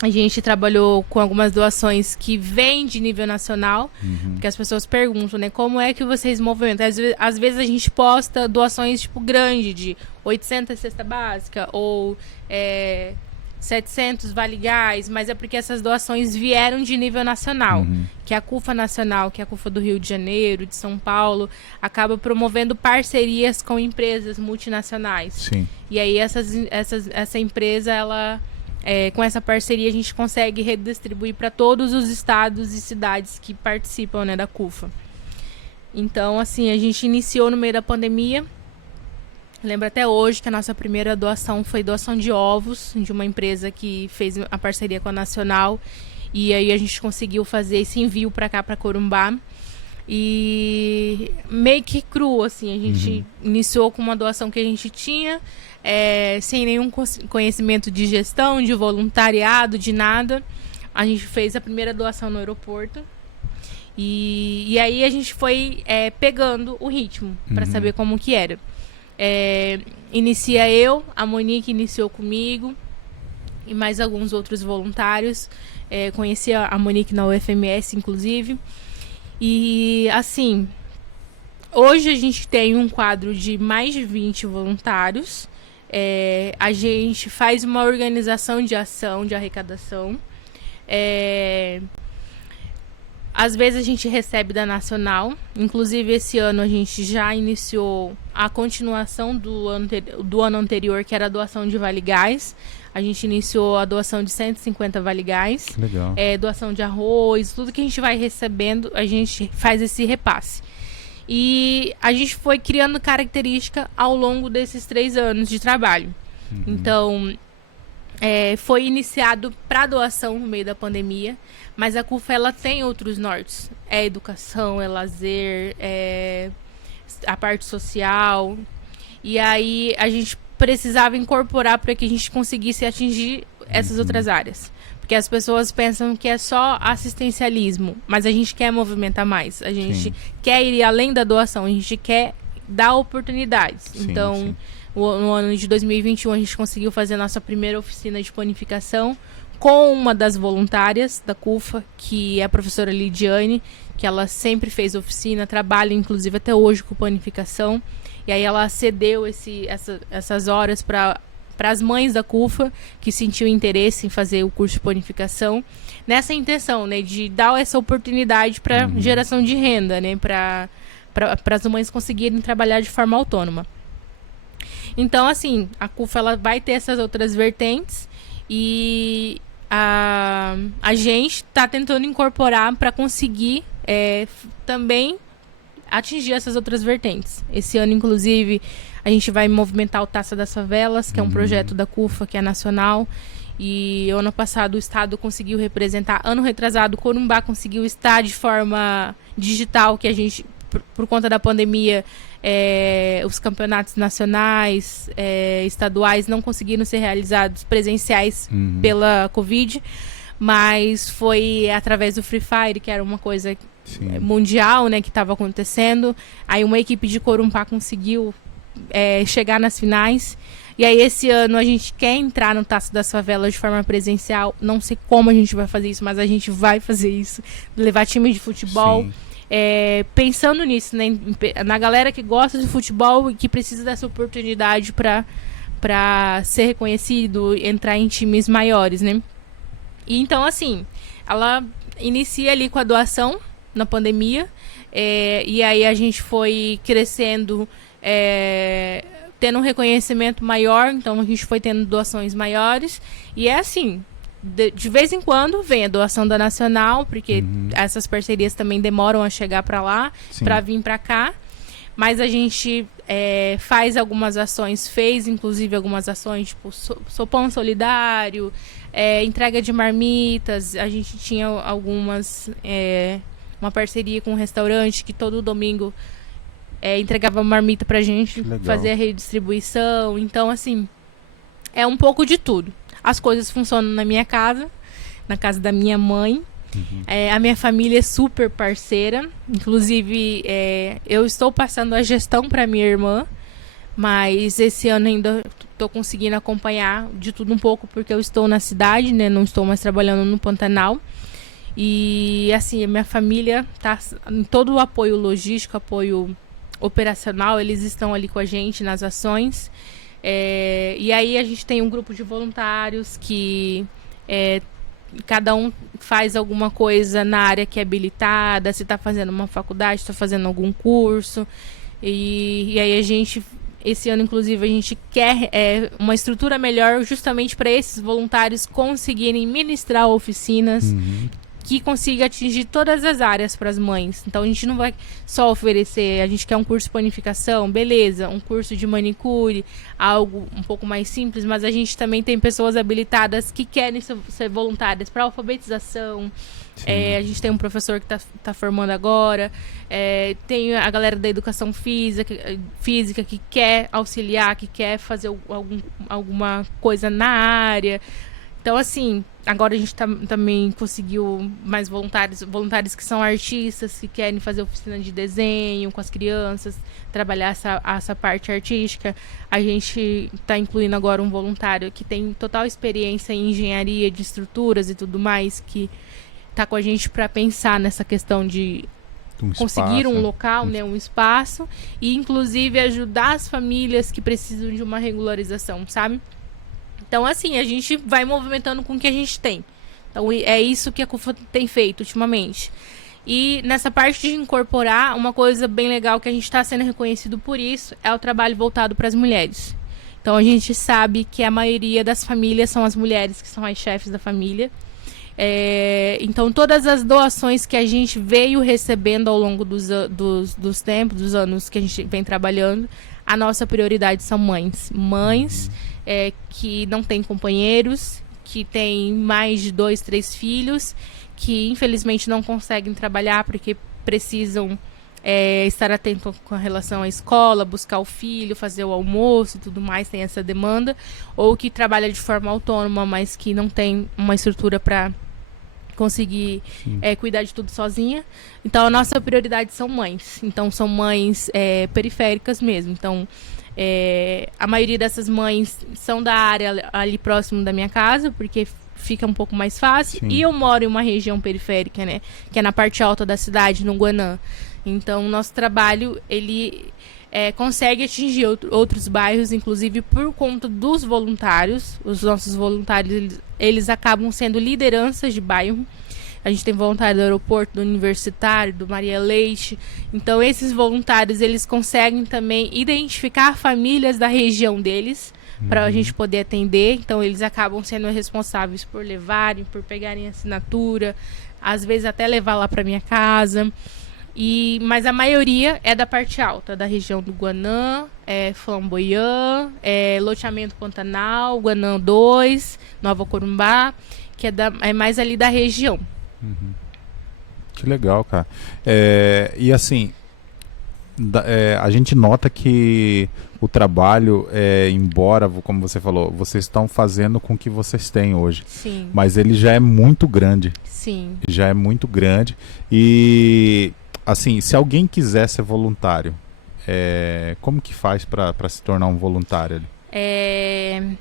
a gente trabalhou com algumas doações que vêm de nível nacional, porque as pessoas perguntam, né, como é que vocês movimentam? Às vezes a gente posta doações tipo grande, de 800 cesta básica, ou 700 Vale Gás, mas é porque essas doações vieram de nível nacional, que a CUFA nacional, que é a CUFA do Rio de Janeiro, de São Paulo, acaba promovendo parcerias com empresas multinacionais. Sim. E aí essa empresa, ela, com essa parceria, a gente consegue redistribuir para todos os estados e cidades que participam, né, da CUFA. Então, assim, a gente iniciou no meio da pandemia. Lembro até hoje que a nossa primeira doação foi doação de ovos, de uma empresa que fez a parceria com a Nacional. E aí a gente conseguiu fazer esse envio para cá, para Corumbá. E meio que cru, assim, a gente iniciou com uma doação que a gente tinha, sem nenhum conhecimento de gestão, de voluntariado, de nada. A gente fez a primeira doação no aeroporto. E aí a gente foi pegando o ritmo para saber como que era. Inicia eu, a Monique iniciou comigo e mais alguns outros voluntários. Conheci a Monique na UFMS, inclusive. E assim, hoje a gente tem um quadro de mais de 20 voluntários. A gente faz uma organização de ação, de arrecadação. Às vezes a gente recebe da Nacional. Inclusive esse ano a gente já iniciou a continuação do ano anterior, que era a doação de Vale Gás. A gente iniciou a doação de 150 Vale Gás. Legal. Doação de arroz, tudo que a gente vai recebendo, a gente faz esse repasse. E a gente foi criando característica ao longo desses 3 anos de trabalho. Então, foi iniciado para doação no meio da pandemia, mas a CUFA, ela tem outros nortes. É educação, é lazer, é a parte social. E aí a gente precisava incorporar para que a gente conseguisse atingir essas outras áreas. Porque as pessoas pensam que é só assistencialismo, mas a gente quer movimentar mais. A gente quer ir além da doação, a gente quer dar oportunidades. Então, no ano de 2021, a gente conseguiu fazer a nossa primeira oficina de panificação com uma das voluntárias da CUFA, que é a professora Lidiane, que ela sempre fez oficina, trabalha inclusive até hoje com panificação. E aí ela cedeu essas horas para as mães da CUFA, que sentiu interesse em fazer o curso de panificação, nessa intenção, né, de dar essa oportunidade para geração de renda, né, para as mães conseguirem trabalhar de forma autônoma. Então, assim, a CUFA, ela vai ter essas outras vertentes e a gente está tentando incorporar para conseguir também atingir essas outras vertentes. Esse ano, inclusive, a gente vai movimentar o Taça das Favelas, que é um projeto da CUFA, que é nacional. E ano passado o estado conseguiu representar, ano retrasado, Corumbá conseguiu estar de forma digital, que a gente, por conta da pandemia, os campeonatos nacionais, estaduais não conseguiram ser realizados presenciais pela Covid, mas foi através do Free Fire, que era uma coisa mundial, né, que estava acontecendo. Aí uma equipe de Corumbá conseguiu chegar nas finais. E aí esse ano a gente quer entrar no Taça das Favelas de forma presencial. Não sei como a gente vai fazer isso, mas a gente vai fazer isso. Levar time de futebol. Pensando nisso, né, na galera que gosta de futebol e que precisa dessa oportunidade para ser reconhecido, entrar em times maiores, né? E então, assim, ela inicia ali com a doação na pandemia, e aí a gente foi crescendo, tendo um reconhecimento maior, então a gente foi tendo doações maiores, e é assim, de vez em quando vem a doação da Nacional, porque essas parcerias também demoram a chegar para lá, para vir para cá, mas a gente faz algumas ações, fez inclusive algumas ações, tipo sopão solidário, entrega de marmitas. A gente tinha algumas uma parceria com um restaurante que todo domingo entregava marmita pra gente, fazia redistribuição. Então, assim, é um pouco de tudo. As coisas funcionam na minha casa, na casa da minha mãe. A minha família é super parceira. Inclusive, eu estou passando a gestão para minha irmã, mas esse ano ainda estou conseguindo acompanhar de tudo um pouco, porque eu estou na cidade, né? Não estou mais trabalhando no Pantanal. E assim, a minha família tá em todo o apoio logístico, apoio operacional, eles estão ali com a gente nas ações. E aí a gente tem um grupo de voluntários que cada um faz alguma coisa na área que é habilitada, se está fazendo uma faculdade, está fazendo algum curso. E aí a gente, esse ano inclusive, a gente quer uma estrutura melhor justamente para esses voluntários conseguirem ministrar oficinas que consiga atingir todas as áreas para as mães. Então a gente não vai só oferecer, a gente quer um curso de panificação, beleza, um curso de manicure, algo um pouco mais simples, mas a gente também tem pessoas habilitadas que querem ser voluntárias para alfabetização. A gente tem um professor que tá formando agora, tem a galera da educação física que quer auxiliar, que quer fazer alguma coisa na área. Então, assim, agora a gente também conseguiu mais voluntários que são artistas, que querem fazer oficina de desenho com as crianças, trabalhar essa parte artística. A gente está incluindo agora um voluntário que tem total experiência em engenharia de estruturas e tudo mais, que está com a gente para pensar nessa questão de conseguir um local, né, um espaço, e inclusive ajudar as famílias que precisam de uma regularização, sabe? Então, assim, a gente vai movimentando com o que a gente tem. Então, é isso que a CUFA tem feito ultimamente. E nessa parte de incorporar, uma coisa bem legal que a gente está sendo reconhecido por isso é o trabalho voltado para as mulheres. Então, a gente sabe que a maioria das famílias são as mulheres que são as chefes da família. Então, todas as doações que a gente veio recebendo ao longo dos tempos, dos anos que a gente vem trabalhando, a nossa prioridade são mães. Mães que não têm companheiros, que têm mais de 2, 3 filhos, que infelizmente não conseguem trabalhar porque precisam estar atento com relação à escola, buscar o filho, fazer o almoço e tudo mais, tem essa demanda, ou que trabalha de forma autônoma, mas que não tem uma estrutura para conseguir cuidar de tudo sozinha. Então, a nossa prioridade são mães. Então, são mães periféricas mesmo. Então, a maioria dessas mães são da área ali próximo da minha casa, porque fica um pouco mais fácil. Sim. E eu moro em uma região periférica, né? Que é na parte alta da cidade, no Guanã. Então, nosso trabalho, ele consegue atingir outros bairros, inclusive por conta dos voluntários. Os nossos voluntários, eles acabam sendo lideranças de bairro. A gente tem voluntário do aeroporto, do universitário, do Maria Leite. Então, esses voluntários, eles conseguem também identificar famílias da região deles, para a gente poder atender. Então, eles acabam sendo responsáveis por levarem, por pegarem assinatura, às vezes até levar lá para minha casa. Mas a maioria é da parte alta, da região do Guanã, Flamboyant, Loteamento Pantanal, Guanã 2, Nova Corumbá, que é mais ali da região. Que legal, cara. E assim, a gente nota que o trabalho, embora, como você falou, vocês estão fazendo com o que vocês têm hoje. Sim. Mas ele já é muito grande. Sim. Já é muito grande. E assim, se alguém quiser ser voluntário, como que faz para se tornar um voluntário ali?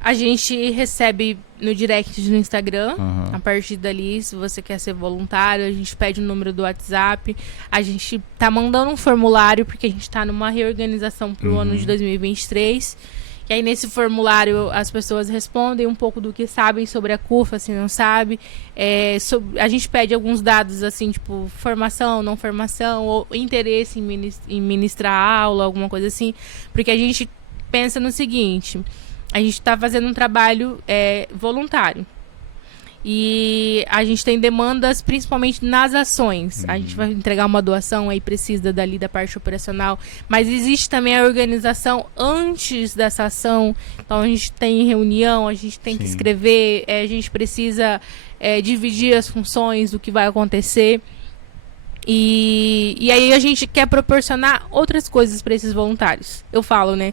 A gente recebe no direct no Instagram. A partir dali, se você quer ser voluntário, a gente pede o número do WhatsApp. A gente tá mandando um formulário, porque a gente tá numa reorganização para o ano de 2023. E aí, nesse formulário, as pessoas respondem um pouco do que sabem sobre a CUFA, se não sabe. A gente pede alguns dados, assim, tipo, formação, não formação, ou interesse em ministrar aula, alguma coisa assim. Porque a gente pensa no seguinte: a gente está fazendo um trabalho voluntário. E a gente tem demandas principalmente nas ações. A gente vai entregar uma doação, aí precisa dali da parte operacional. Mas existe também a organização antes dessa ação. Então a gente tem reunião, a gente tem que escrever, a gente precisa dividir as funções do que vai acontecer. E aí a gente quer proporcionar outras coisas para esses voluntários. Eu falo, né,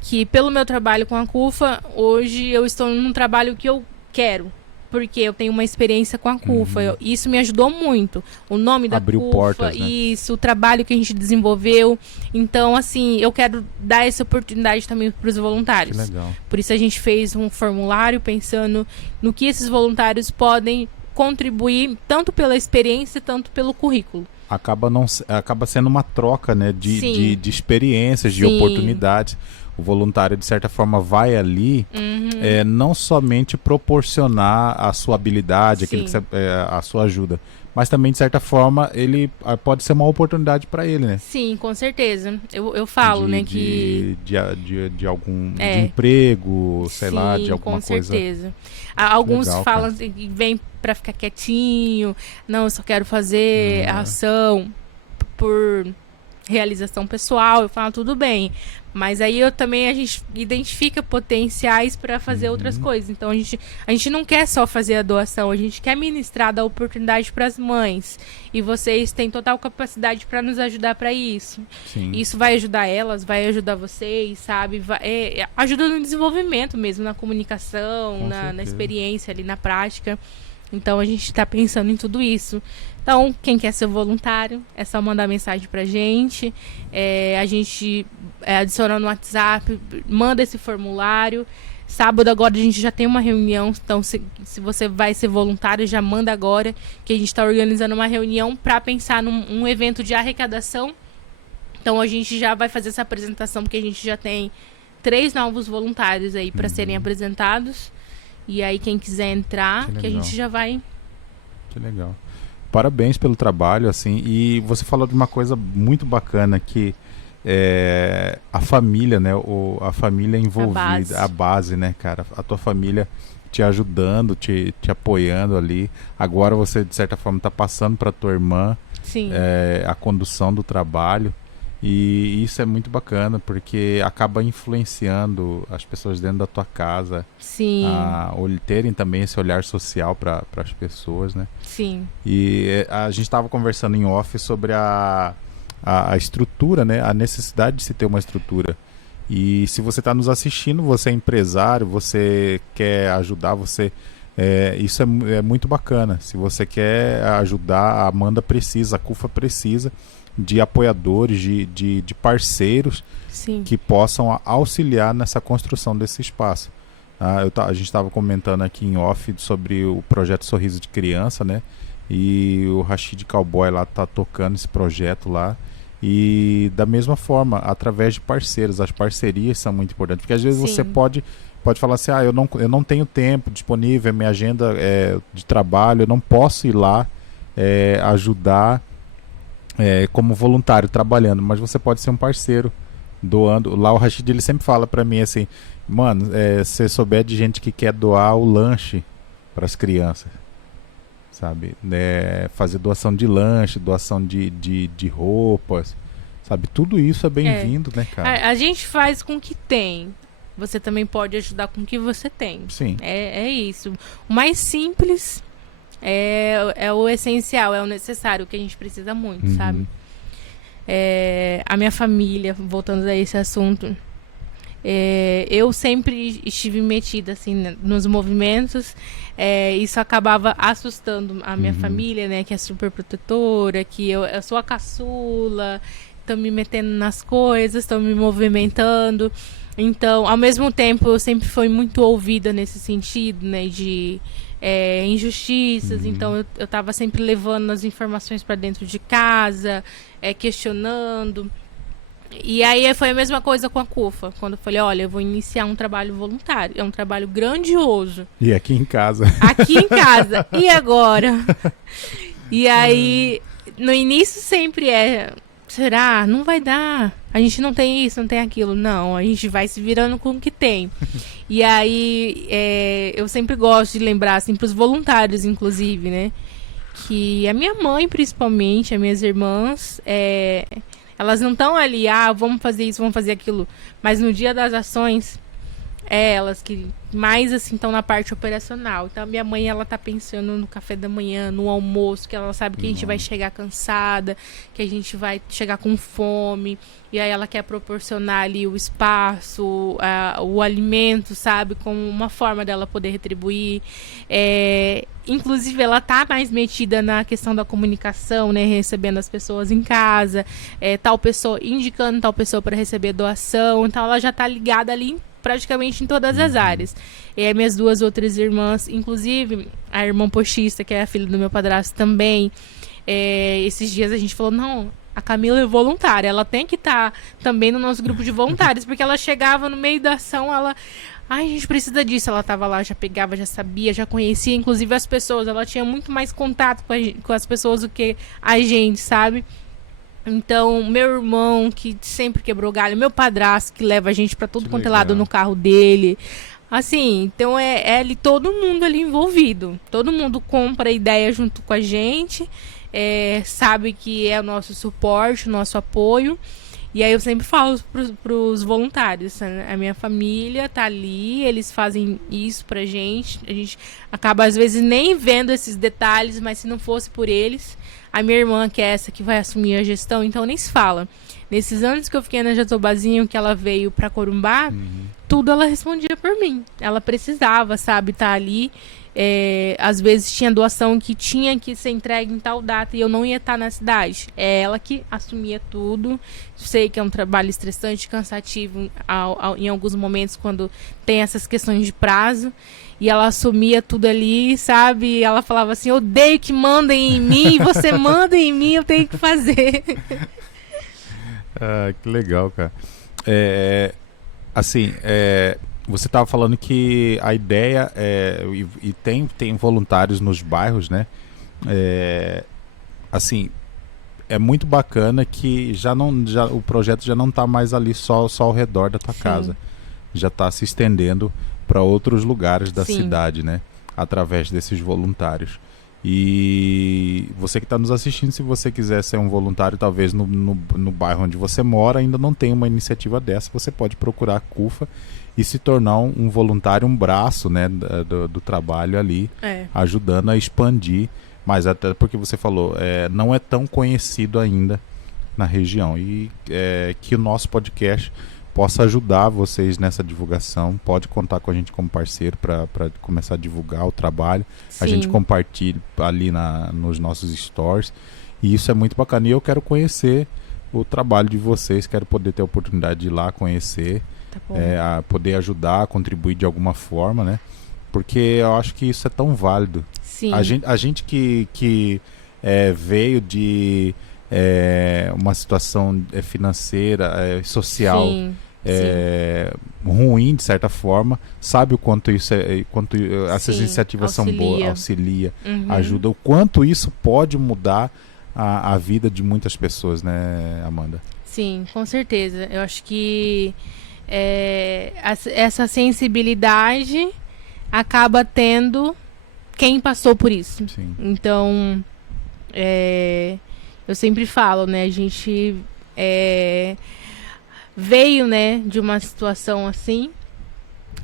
que pelo meu trabalho com a CUFA, hoje eu estou num trabalho que eu quero. Porque eu tenho uma experiência com a CUFA. Isso me ajudou muito. O nome da Abriu CUFA, portas, né? isso, o trabalho que a gente desenvolveu. Então, assim, eu quero dar essa oportunidade também para os voluntários. Que legal. Por isso a gente fez um formulário pensando no que esses voluntários podem contribuir, tanto pela experiência, tanto pelo currículo. Acaba sendo uma troca, né, de experiências, de Sim. oportunidades. O voluntário, de certa forma, vai ali não somente proporcionar a sua habilidade, aquilo que a sua ajuda, mas também, de certa forma, ele pode ser uma oportunidade para ele, né? Sim, com certeza. Eu falo, né, que... De algum de emprego, sei lá, de alguma com coisa. certeza. Alguns Legal, falam que vem para ficar quietinho, não, eu só quero fazer a ação por realização pessoal. Eu falo, tudo bem. Mas aí a gente identifica potenciais para fazer outras coisas. Então a gente não quer só fazer a doação, a gente quer ministrar, dar oportunidade para as mães. E vocês têm total capacidade para nos ajudar para isso. Sim. Isso vai ajudar elas, vai ajudar vocês, sabe? Ajuda no desenvolvimento mesmo, na comunicação, na experiência ali, na prática. Então a gente está pensando em tudo isso. Então, quem quer ser voluntário, é só mandar mensagem pra gente. A gente adiciona no WhatsApp, manda esse formulário. Sábado agora a gente já tem uma reunião. Então, se você vai ser voluntário, já manda agora. Que a gente está organizando uma reunião para pensar num evento de arrecadação. Então, a gente já vai fazer essa apresentação, porque a gente já tem 3 novos voluntários aí para serem apresentados. E aí, quem quiser entrar, que a gente já vai... Que legal. Parabéns pelo trabalho, assim, e você falou de uma coisa muito bacana, que a família, né, a família envolvida, a base, né, cara, a tua família te ajudando, te apoiando ali. Agora você, de certa forma, está passando para tua irmã a condução do trabalho, e isso é muito bacana, porque acaba influenciando as pessoas dentro da tua casa. Sim. Terem também esse olhar social para as pessoas, né? Sim. E a gente estava conversando em off sobre a estrutura, né? A necessidade de se ter uma estrutura. E se você está nos assistindo, você é empresário, você quer ajudar, isso é muito bacana. Se você quer ajudar, a Amanda precisa, a CUFA precisa de apoiadores, de parceiros que possam auxiliar nessa construção desse espaço. A gente estava comentando aqui em off sobre o projeto Sorriso de Criança, né? E o Rashid Cowboy lá tá tocando esse projeto lá. E da mesma forma, através de parceiros, as parcerias são muito importantes. Porque às vezes você pode falar assim, eu não tenho tempo disponível, minha agenda de trabalho, eu não posso ir lá ajudar como voluntário trabalhando, mas você pode ser um parceiro doando. Lá o Rashid, ele sempre fala pra mim assim, mano, se você souber de gente que quer doar o lanche para as crianças, sabe, fazer doação de lanche, doação de roupas, sabe, tudo isso é bem-vindo, né, cara? A gente faz com o que tem. Você também pode ajudar com o que você tem. Sim. É isso. O mais simples é o essencial, é o necessário, o que a gente precisa muito, sabe? A minha família, voltando a esse assunto, eu sempre estive metida assim nos movimentos. Isso acabava assustando a minha família, né, que é super protetora, que eu sou a caçula, estão me metendo nas coisas, estão me movimentando. Então, ao mesmo tempo, eu sempre fui muito ouvida nesse sentido, né, de injustiças. Então eu estava sempre levando as informações para dentro de casa, questionando. E aí foi a mesma coisa com a CUFA, quando eu falei, olha, eu vou iniciar um trabalho voluntário, é um trabalho grandioso. E aqui em casa. Aqui em casa. E agora? E aí, no início sempre será? Não vai dar. A gente não tem isso, não tem aquilo. Não, a gente vai se virando com o que tem. E aí, eu sempre gosto de lembrar, assim, pros voluntários, inclusive, né? Que a minha mãe, principalmente, as minhas irmãs, elas não estão ali, vamos fazer isso, vamos fazer aquilo. Mas no dia das ações, Elas que mais assim estão na parte operacional. Então a minha mãe, ela tá pensando no café da manhã, no almoço, que ela sabe que a gente vai chegar cansada, que a gente vai chegar com fome, e aí ela quer proporcionar ali o espaço, o alimento, sabe, como uma forma dela poder retribuir. Inclusive ela tá mais metida na questão da comunicação, né, recebendo as pessoas em casa, tal pessoa indicando tal pessoa para receber doação. Então ela já tá ligada ali praticamente em todas as áreas. E minhas duas outras irmãs, inclusive a irmã pochista, que é a filha do meu padrasto também, esses dias a gente falou, não, a Camila é voluntária, ela tem que estar também no nosso grupo de voluntários, porque ela chegava no meio da ação, ela... Ai, a gente precisa disso. Ela tava lá, já pegava, já sabia, já conhecia, inclusive as pessoas. Ela tinha muito mais contato com as pessoas do que a gente, sabe? Então, meu irmão, que sempre quebrou galho, meu padrasto, que leva a gente pra todo quanto é lado no carro dele. Assim, então ali todo mundo ali envolvido. Todo mundo compra a ideia junto com a gente, sabe que é o nosso suporte, o nosso apoio. E aí eu sempre falo pros voluntários, né? A minha família tá ali, eles fazem isso pra gente. A gente acaba às vezes nem vendo esses detalhes, mas se não fosse por eles, a minha irmã, que é essa que vai assumir a gestão, então nem se fala. Nesses anos que eu fiquei na Jatobazinho, que ela veio pra Corumbá, tudo ela respondia por mim. Ela precisava, sabe, tá ali. Às vezes tinha doação que tinha que ser entregue em tal data e eu não ia estar na cidade. É ela que assumia tudo. Sei que é um trabalho estressante, cansativo em alguns momentos quando tem essas questões de prazo. E ela assumia tudo ali, sabe? E ela falava assim, eu odeio que mandem em mim, você manda em mim, eu tenho que fazer. Que legal, cara. Assim, você estava falando que a ideia e tem voluntários nos bairros, né? Assim, é muito bacana que o projeto já não está mais ali só ao redor da tua casa. Já está se estendendo para outros lugares da cidade, né? Através desses voluntários. E você que está nos assistindo, se você quiser ser um voluntário, talvez no bairro onde você mora ainda não tem uma iniciativa dessa, você pode procurar a CUFA e se tornar um voluntário, um braço, né, do trabalho ali, ajudando a expandir. Mas até porque você falou, não é tão conhecido ainda na região. E que o nosso podcast possa ajudar vocês nessa divulgação. Pode contar com a gente como parceiro para começar a divulgar o trabalho. A gente compartilha ali nos nossos stories. E isso é muito bacana. E eu quero conhecer o trabalho de vocês. Quero poder ter a oportunidade de ir lá conhecer. A poder ajudar, contribuir de alguma forma, né? Porque eu acho que isso é tão válido. Sim. A gente que veio de uma situação financeira, social ruim, de certa forma, sabe o quanto isso quanto essas iniciativas são boas, auxilia, ajuda, o quanto isso pode mudar a vida de muitas pessoas, né, Amanda? Sim, com certeza. Eu acho que essa sensibilidade acaba tendo quem passou por isso. Sim. Então, eu sempre falo, né? A gente veio, né, de uma situação assim.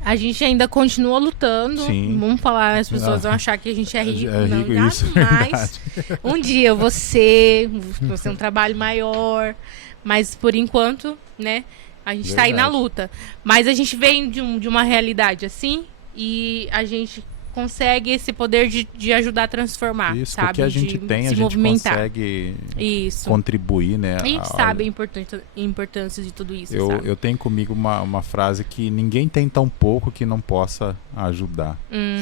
A gente ainda continua lutando. Sim. Vamos falar, as pessoas vão achar que a gente é rico. Não, rico, isso, jamais. Um dia eu vou ser um trabalho maior. Mas por enquanto, né, a gente está aí na luta. Mas a gente vem de uma realidade assim e a gente consegue esse poder de ajudar a transformar, isso, sabe? Porque a gente tem, a gente movimentar. Consegue contribuir, né? A gente sabe a importância de tudo isso, sabe? Eu tenho comigo uma frase que ninguém tem tão pouco que não possa ajudar,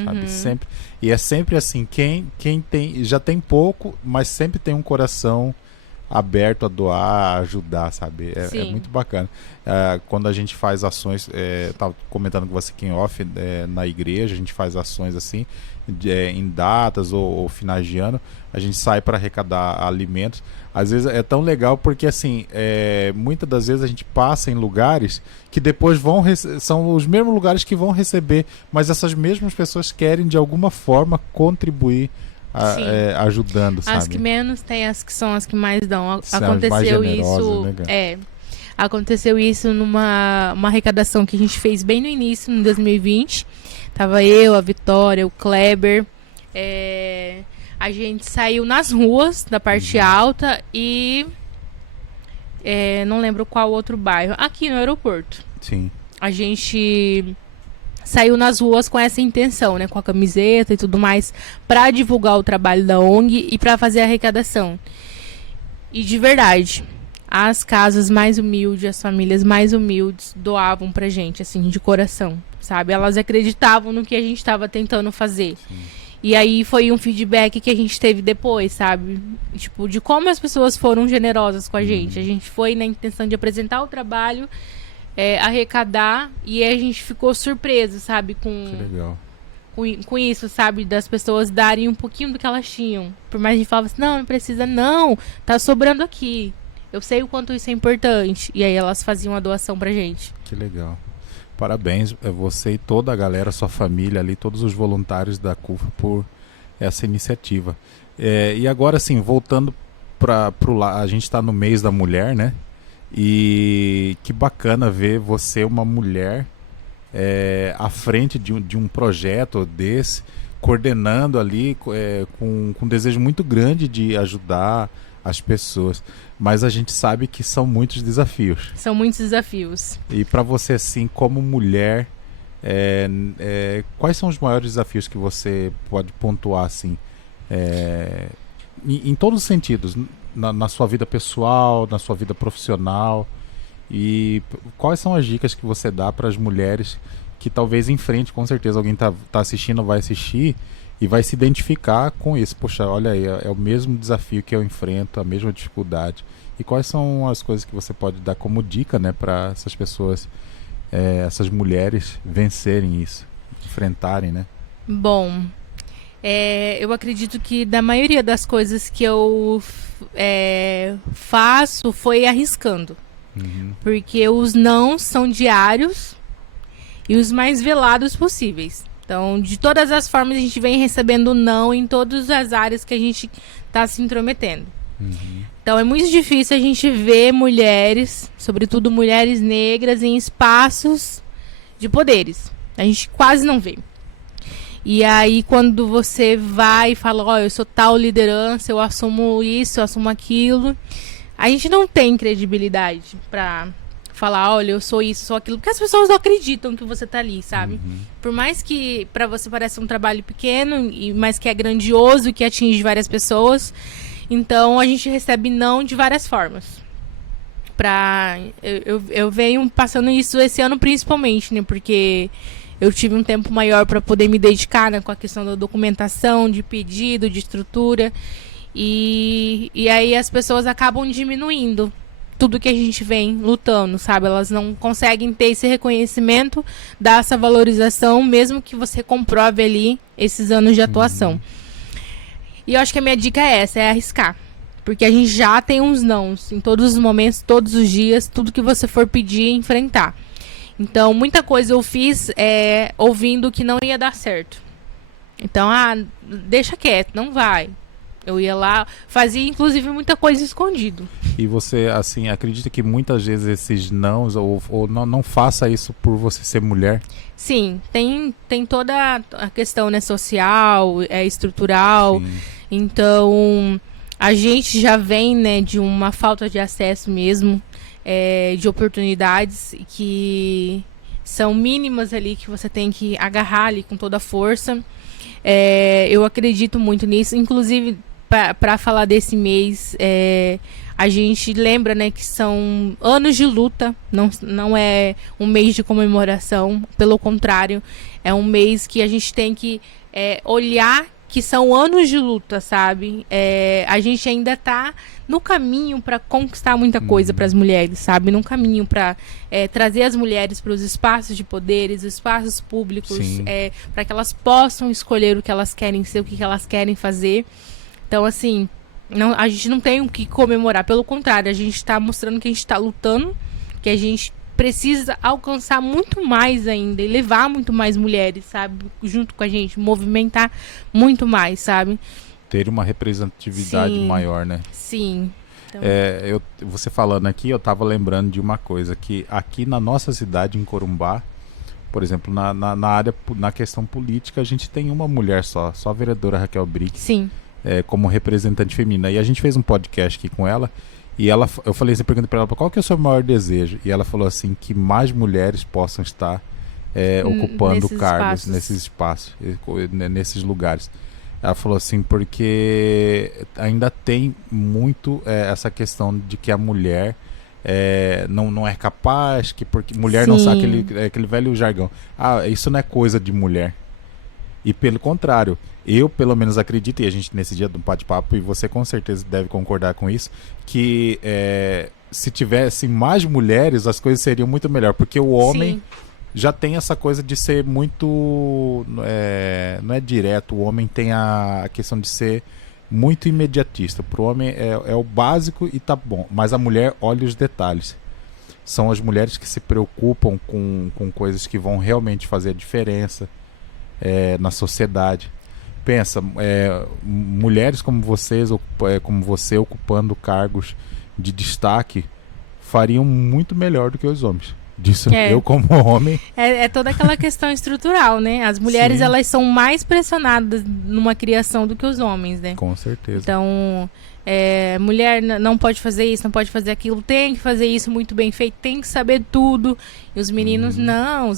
sabe? Sempre, e é sempre assim, quem tem, já tem pouco, mas sempre tem um coração aberto a doar, a ajudar, sabe? É muito bacana. Quando a gente faz ações, estava comentando com você aqui em off, na igreja, a gente faz ações assim, em datas ou finais de ano, a gente sai para arrecadar alimentos. Às vezes é tão legal porque, assim, muitas das vezes a gente passa em lugares que depois são os mesmos lugares que vão receber, mas essas mesmas pessoas querem de alguma forma contribuir ajudando, sabe? As que menos tem, as que são as que mais dão. São Aconteceu mais generosas, isso. né, Aconteceu isso uma arrecadação que a gente fez bem no início, em 2020. Tava eu, a Vitória, o Kleber. A gente saiu nas ruas da parte alta e não lembro qual outro bairro. Aqui no aeroporto. Sim. A gente saiu nas ruas com essa intenção, né? Com a camiseta e tudo mais, para divulgar o trabalho da ONG e para fazer a arrecadação. E de verdade, as casas mais humildes, as famílias mais humildes doavam pra gente, assim, de coração, sabe? Elas acreditavam no que a gente estava tentando fazer. Sim. E aí foi um feedback que a gente teve depois, sabe? Tipo, de como as pessoas foram generosas com a gente. A gente foi na intenção de apresentar o trabalho, arrecadar, e a gente ficou surpreso, sabe? Que legal. Com isso, sabe? Das pessoas darem um pouquinho do que elas tinham. Por mais que a gente falava assim, não precisa, não. Tá sobrando aqui. Eu sei o quanto isso é importante. E aí elas faziam a doação pra gente. Que legal. Parabéns a você e toda a galera, sua família ali, todos os voluntários da CUFA por essa iniciativa. E agora, assim, voltando pro lado, a gente está no mês da mulher, né? E que bacana ver você, uma mulher, à frente de um projeto desse, coordenando ali, com um desejo muito grande de ajudar as pessoas. Mas a gente sabe que são muitos desafios. São muitos desafios. E para você, assim, como mulher, quais são os maiores desafios que você pode pontuar, assim, em todos os sentidos, na sua vida pessoal, na sua vida profissional? E quais são as dicas que você dá para as mulheres que talvez enfrente, com certeza alguém tá assistindo, vai assistir e vai se identificar com isso. Poxa, olha aí, é o mesmo desafio que eu enfrento, a mesma dificuldade. E quais são as coisas que você pode dar como dica, né, para essas pessoas, essas mulheres vencerem isso, enfrentarem, né? Bom, eu acredito que da maioria das coisas que eu faço foi arriscando. Porque os não são diários e os mais velados possíveis. Então, de todas as formas, a gente vem recebendo não em todas as áreas que a gente está se intrometendo. Então, é muito difícil a gente ver mulheres, sobretudo mulheres negras, em espaços de poderes. A gente quase não vê. E aí, quando você vai e fala, ó, eu sou tal liderança, eu assumo isso, eu assumo aquilo, a gente não tem credibilidade pra falar, olha, eu sou isso, sou aquilo, porque as pessoas não acreditam que você tá ali, sabe? Por mais que pra você pareça um trabalho pequeno, mas que é grandioso e que atinge várias pessoas, então a gente recebe não de várias formas. Eu venho passando isso esse ano principalmente, né? Porque eu tive um tempo maior para poder me dedicar, né, com a questão da documentação, de pedido, de estrutura. E aí as pessoas acabam diminuindo tudo que a gente vem lutando, sabe? Elas não conseguem ter esse reconhecimento, dar essa valorização, mesmo que você comprove ali esses anos de atuação. E eu acho que a minha dica é essa, é arriscar. Porque a gente já tem uns nãos em todos os momentos, todos os dias, tudo que você for pedir, enfrentar. Então, muita coisa eu fiz ouvindo que não ia dar certo. Então, deixa quieto, não vai. Eu ia lá, fazia inclusive muita coisa escondido. E você, assim, acredita que muitas vezes esses nãos, ou não faça isso por você ser mulher? Sim, tem toda a questão, né, social, estrutural. Sim. Então, a gente já vem, né, de uma falta de acesso mesmo, de oportunidades que são mínimas ali, que você tem que agarrar ali com toda a força. Eu acredito muito nisso, inclusive para falar desse mês, a gente lembra, né, que são anos de luta, não é um mês de comemoração, pelo contrário, é um mês que a gente tem que olhar que são anos de luta, sabe? A gente ainda está no caminho para conquistar muita coisa para as mulheres, sabe? No caminho para trazer as mulheres para os espaços de poderes, os espaços públicos, para que elas possam escolher o que elas querem ser, o que elas querem fazer. Então, assim, a gente não tem o que comemorar. Pelo contrário, a gente está mostrando que a gente está lutando, que a gente precisa alcançar muito mais ainda e levar muito mais mulheres, sabe? Junto com a gente, movimentar muito mais, sabe? Ter uma representatividade maior, né? Sim. Então, Você falando aqui, eu tava lembrando de uma coisa, que aqui na nossa cidade, em Corumbá, por exemplo, na questão política, a gente tem uma mulher só a vereadora Raquel Brick, sim, como representante feminina. E a gente fez um podcast aqui com ela, e eu falei assim, perguntei pra ela, qual que é o seu maior desejo? E ela falou assim, que mais mulheres possam estar ocupando nesses cargos espaços. nesses espaços, nesses lugares. Ela falou assim, porque ainda tem muito essa questão de que a mulher não é capaz, que porque mulher não sabe Sim. aquele velho jargão. Ah, isso não é coisa de mulher. E pelo contrário, eu pelo menos acredito, e a gente nesse dia do bate-papo, e você com certeza deve concordar com isso, que se tivesse mais mulheres, as coisas seriam muito melhor, porque o homem Sim. já tem essa coisa de ser muito. Não é direto, o homem tem a questão de ser muito imediatista. Para o homem é o básico e tá bom, mas a mulher olha os detalhes. São as mulheres que se preocupam com coisas que vão realmente fazer a diferença na sociedade. Pensa, mulheres como vocês, como você, ocupando cargos de destaque, fariam muito melhor do que os homens. Disso eu como homem. É toda aquela questão estrutural, né? As mulheres, Sim. elas são mais pressionadas numa criação do que os homens, né? Com certeza. Então, mulher não pode fazer isso, não pode fazer aquilo, tem que fazer isso muito bem feito, tem que saber tudo. E os meninos, não,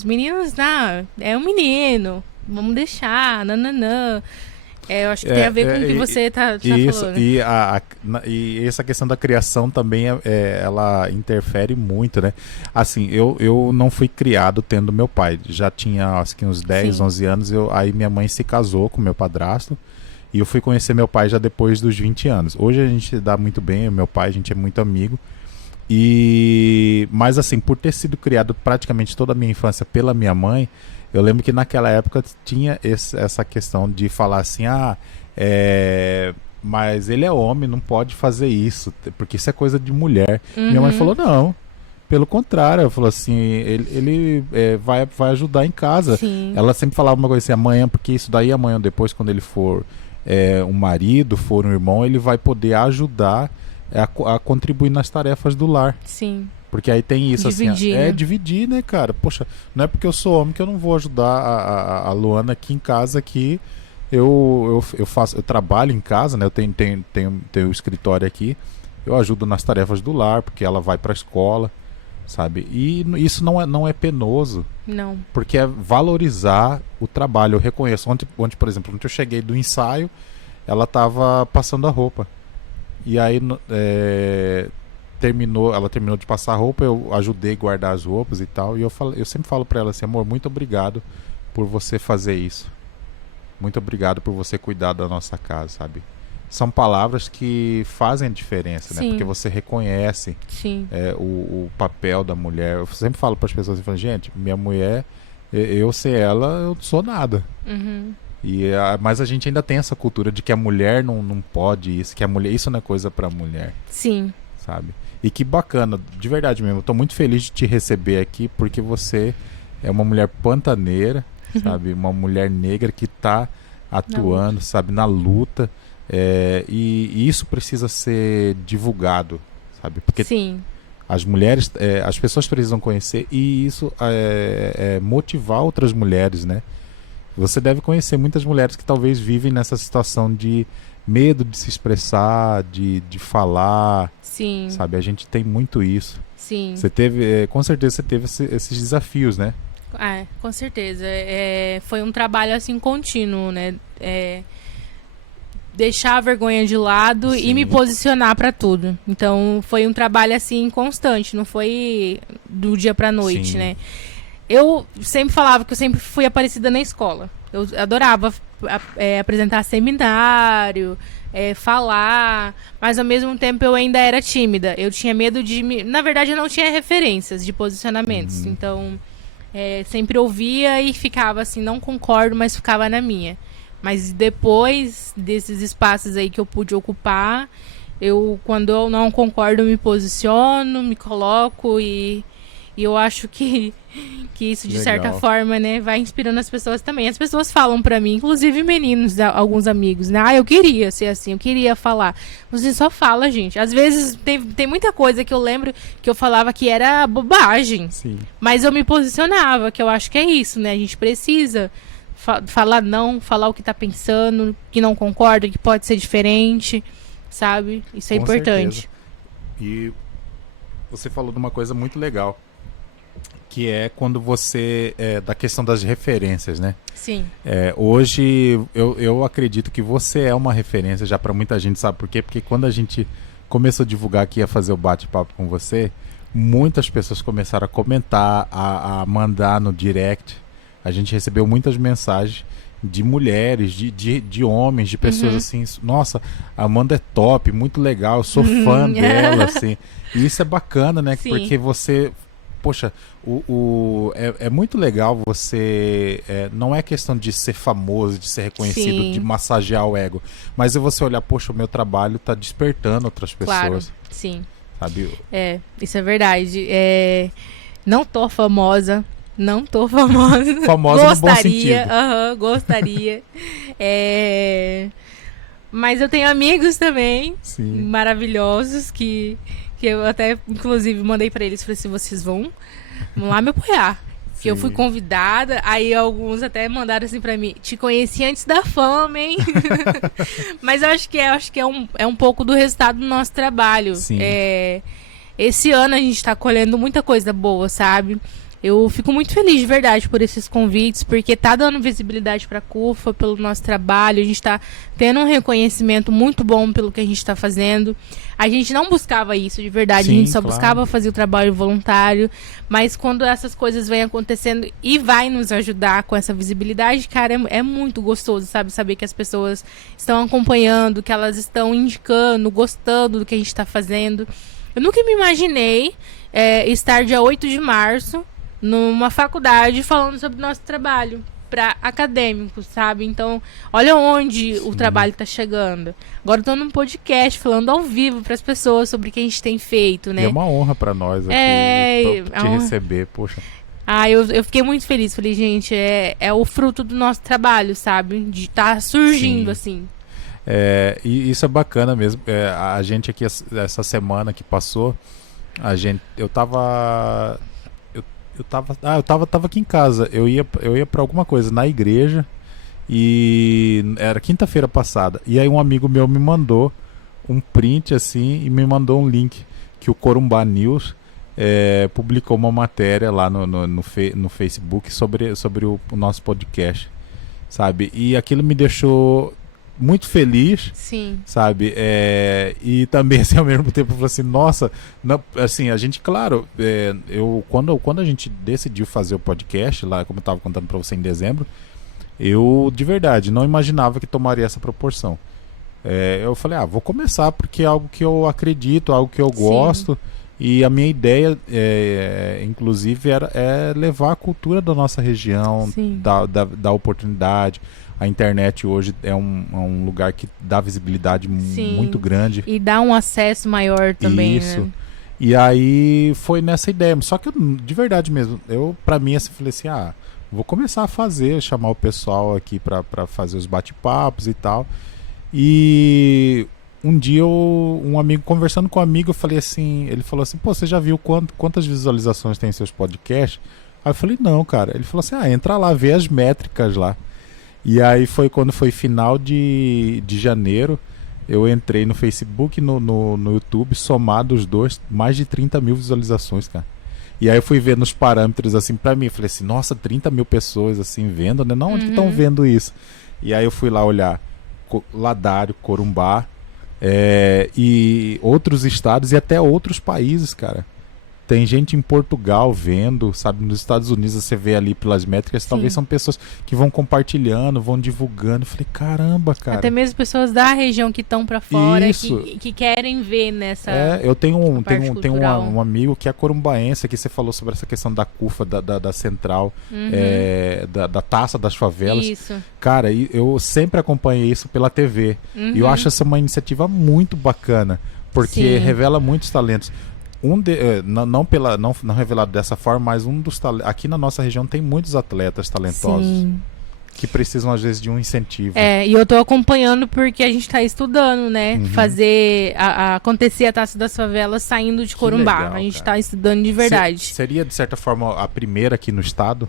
é um menino, vamos deixar, nananã. Eu acho que tem a ver com o que você tá falando. E essa questão da criação também, ela interfere muito, né? Assim, eu não fui criado tendo meu pai. Já tinha, acho que uns 10, Sim. 11 anos, aí minha mãe se casou com meu padrasto. E eu fui conhecer meu pai já depois dos 20 anos. Hoje a gente dá muito bem, o meu pai, a gente é muito amigo. Mas assim, por ter sido criado praticamente toda a minha infância pela minha mãe, eu lembro que naquela época tinha essa questão de falar assim, mas ele é homem, não pode fazer isso, porque isso é coisa de mulher. Minha mãe falou, não, pelo contrário, ela falou assim, ele vai ajudar em casa. Sim. Ela sempre falava uma coisa assim, amanhã, porque isso daí amanhã, depois, quando ele for um marido, for um irmão, ele vai poder ajudar a contribuir nas tarefas do lar. Sim. Porque aí tem isso, Dividir, assim, né? Dividir, né, cara? Poxa, não é porque eu sou homem que eu não vou ajudar a Luana aqui em casa, que eu trabalho em casa, né? Eu tenho o escritório aqui, eu ajudo nas tarefas do lar, porque ela vai pra escola, sabe? E isso não é penoso. Não. Porque é valorizar o trabalho. Eu reconheço, ontem, por exemplo, ontem eu cheguei do ensaio, ela tava passando a roupa. E aí ela terminou de passar a roupa, eu ajudei a guardar as roupas e tal, e eu sempre falo pra ela assim, amor, muito obrigado por você fazer isso, muito obrigado por você cuidar da nossa casa, sabe? São palavras que fazem a diferença, né? Sim. Porque você reconhece o papel da mulher. Eu sempre falo para as pessoas, eu falo, gente, minha mulher, eu sem ela, eu não sou nada. Uhum. Mas a gente ainda tem essa cultura de que a mulher não pode isso, que a mulher, isso não é coisa para mulher. Sim. Sabe? E que bacana, de verdade mesmo. Eu tô muito feliz de te receber aqui, porque você é uma mulher pantaneira, sabe? Uma mulher negra que tá atuando, sabe? Na luta. E isso precisa ser divulgado, sabe? Porque Sim. as mulheres, as pessoas precisam conhecer, e isso motivar outras mulheres, né? Você deve conhecer muitas mulheres que talvez vivem nessa situação de medo de se expressar, de falar. Sim. Sabe, a gente tem muito isso. Sim. Você teve, com certeza você teve esses desafios, né? Com certeza. Foi um trabalho assim contínuo, né? Deixar a vergonha de lado e me posicionar pra tudo. Então, foi um trabalho assim constante, não foi do dia pra noite, né? Eu sempre falava que eu sempre fui aparecida na escola. Eu adorava apresentar seminário, falar, mas ao mesmo tempo eu ainda era tímida. Eu tinha medo na verdade, eu não tinha referências de posicionamentos. Então, sempre ouvia e ficava assim, não concordo, mas ficava na minha. Mas depois desses espaços aí que eu pude ocupar, quando eu não concordo, eu me posiciono, me coloco e E eu acho que isso, de certa Legal. forma, né, vai inspirando as pessoas também. As pessoas falam pra mim, inclusive meninos, alguns amigos, né? Ah, eu queria ser assim, eu queria falar. Você só fala, gente. Às vezes tem muita coisa que eu lembro que eu falava que era bobagem. Sim. Mas eu me posicionava, que eu acho que é isso, né? A gente precisa falar não, falar o que tá pensando, que não concorda, que pode ser diferente, sabe? Isso é Com importante. certeza. E você falou de uma coisa muito legal, que é quando você... da questão das referências, né? Sim. Hoje, eu acredito que você é uma referência já para muita gente, sabe por quê? Porque quando a gente começou a divulgar que ia fazer o bate-papo com você, muitas pessoas começaram a comentar, a mandar no direct. A gente recebeu muitas mensagens de mulheres, de homens, de pessoas assim, nossa, a Amanda é top, muito legal, eu sou fã dela, assim. E isso é bacana, né? Sim. Porque você, poxa, é muito legal você, não é questão de ser famoso, de ser reconhecido, Sim. de massagear o ego, mas é você olhar, poxa, o meu trabalho tá despertando outras pessoas, Claro, sim. sabe? Isso é verdade. Não tô famosa. Não tô famosa. Famosa no bom Gostaria. sentido. Gostaria. Mas eu tenho amigos também, Sim. maravilhosos, que eu até, inclusive, mandei pra eles. Falei assim, vocês vão lá me apoiar. Que eu fui Sim. convidada, aí alguns até mandaram assim pra mim, te conheci antes da fama, hein? Mas eu acho que é um pouco do resultado do nosso trabalho. Sim. Esse ano a gente tá colhendo muita coisa boa, sabe? Eu fico muito feliz de verdade por esses convites, porque tá dando visibilidade pra CUFA, pelo nosso trabalho, a gente tá tendo um reconhecimento muito bom pelo que a gente tá fazendo. A gente não buscava isso de verdade, Sim, a gente só claro. buscava fazer o trabalho voluntário, mas quando essas coisas vêm acontecendo e vai nos ajudar com essa visibilidade, cara, é muito gostoso, sabe? Saber que as pessoas estão acompanhando, que elas estão indicando, gostando do que a gente tá fazendo. Eu nunca me imaginei estar dia 8 de março numa faculdade falando sobre o nosso trabalho para acadêmicos, sabe? Então, olha onde o trabalho tá chegando. Agora eu tô num podcast falando ao vivo para as pessoas sobre o que a gente tem feito, né? E é uma honra pra nós aqui te receber, poxa. Eu fiquei muito feliz. Falei, gente, é o fruto do nosso trabalho, sabe? De estar surgindo, assim. E isso é bacana mesmo. A gente aqui, essa semana que passou, eu tava aqui em casa. Eu ia para alguma coisa na igreja e era quinta-feira passada. E aí um amigo meu me mandou um print assim e me mandou um link que o Corumbá News publicou uma matéria lá no Facebook sobre o nosso podcast, sabe? E aquilo me deixou muito feliz, Sim. sabe? E também, assim, ao mesmo tempo, eu falei assim, nossa, não, assim, a gente, claro, quando a gente decidiu fazer o podcast, lá, como eu estava contando para você em dezembro, eu, de verdade, não imaginava que tomaria essa proporção. Eu falei, vou começar, porque é algo que eu acredito, algo que eu gosto, e a minha ideia, inclusive, é levar a cultura da nossa região, da oportunidade. A internet hoje é um lugar que dá visibilidade muito grande. E dá um acesso maior também, isso, né? E aí foi nessa ideia. Só que de verdade mesmo, pra mim assim, falei assim, vou começar a chamar o pessoal aqui pra fazer os bate-papos e tal. E um dia um amigo, conversando com um amigo, eu falei assim, ele falou assim, pô, você já viu quantas visualizações tem em seus podcasts? Aí eu falei, não, cara. Ele falou assim, entra lá, vê as métricas lá. E aí foi quando foi final de janeiro, eu entrei no Facebook e no YouTube, somado os dois, mais de 30 mil visualizações, cara. E aí eu fui ver nos parâmetros, assim, pra mim, falei assim, nossa, 30 mil pessoas, assim, vendo, né? Não, onde que estão vendo isso? E aí eu fui lá olhar Ladário, Corumbá, e outros estados e até outros países, cara. Tem gente em Portugal vendo, sabe? Nos Estados Unidos você vê ali pelas métricas, talvez são pessoas que vão compartilhando, vão divulgando. Eu falei, caramba, cara. Até mesmo pessoas da região que estão pra fora, que querem ver nessa. Eu tenho um um amigo que é corumbaense, que você falou sobre essa questão da CUFA, da central, da taça das favelas. Isso. Cara, eu sempre acompanhei isso pela TV. E eu acho essa uma iniciativa muito bacana, porque revela muitos talentos. não revelado dessa forma, mas aqui na nossa região tem muitos atletas talentosos. Sim. Que precisam, às vezes, de um incentivo. E eu tô acompanhando porque a gente tá estudando, né? Uhum. Fazer acontecer a Taça das Favelas saindo de Corumbá. legal, a gente cara. tá estudando de verdade. Seria, de certa forma, a primeira aqui no estado?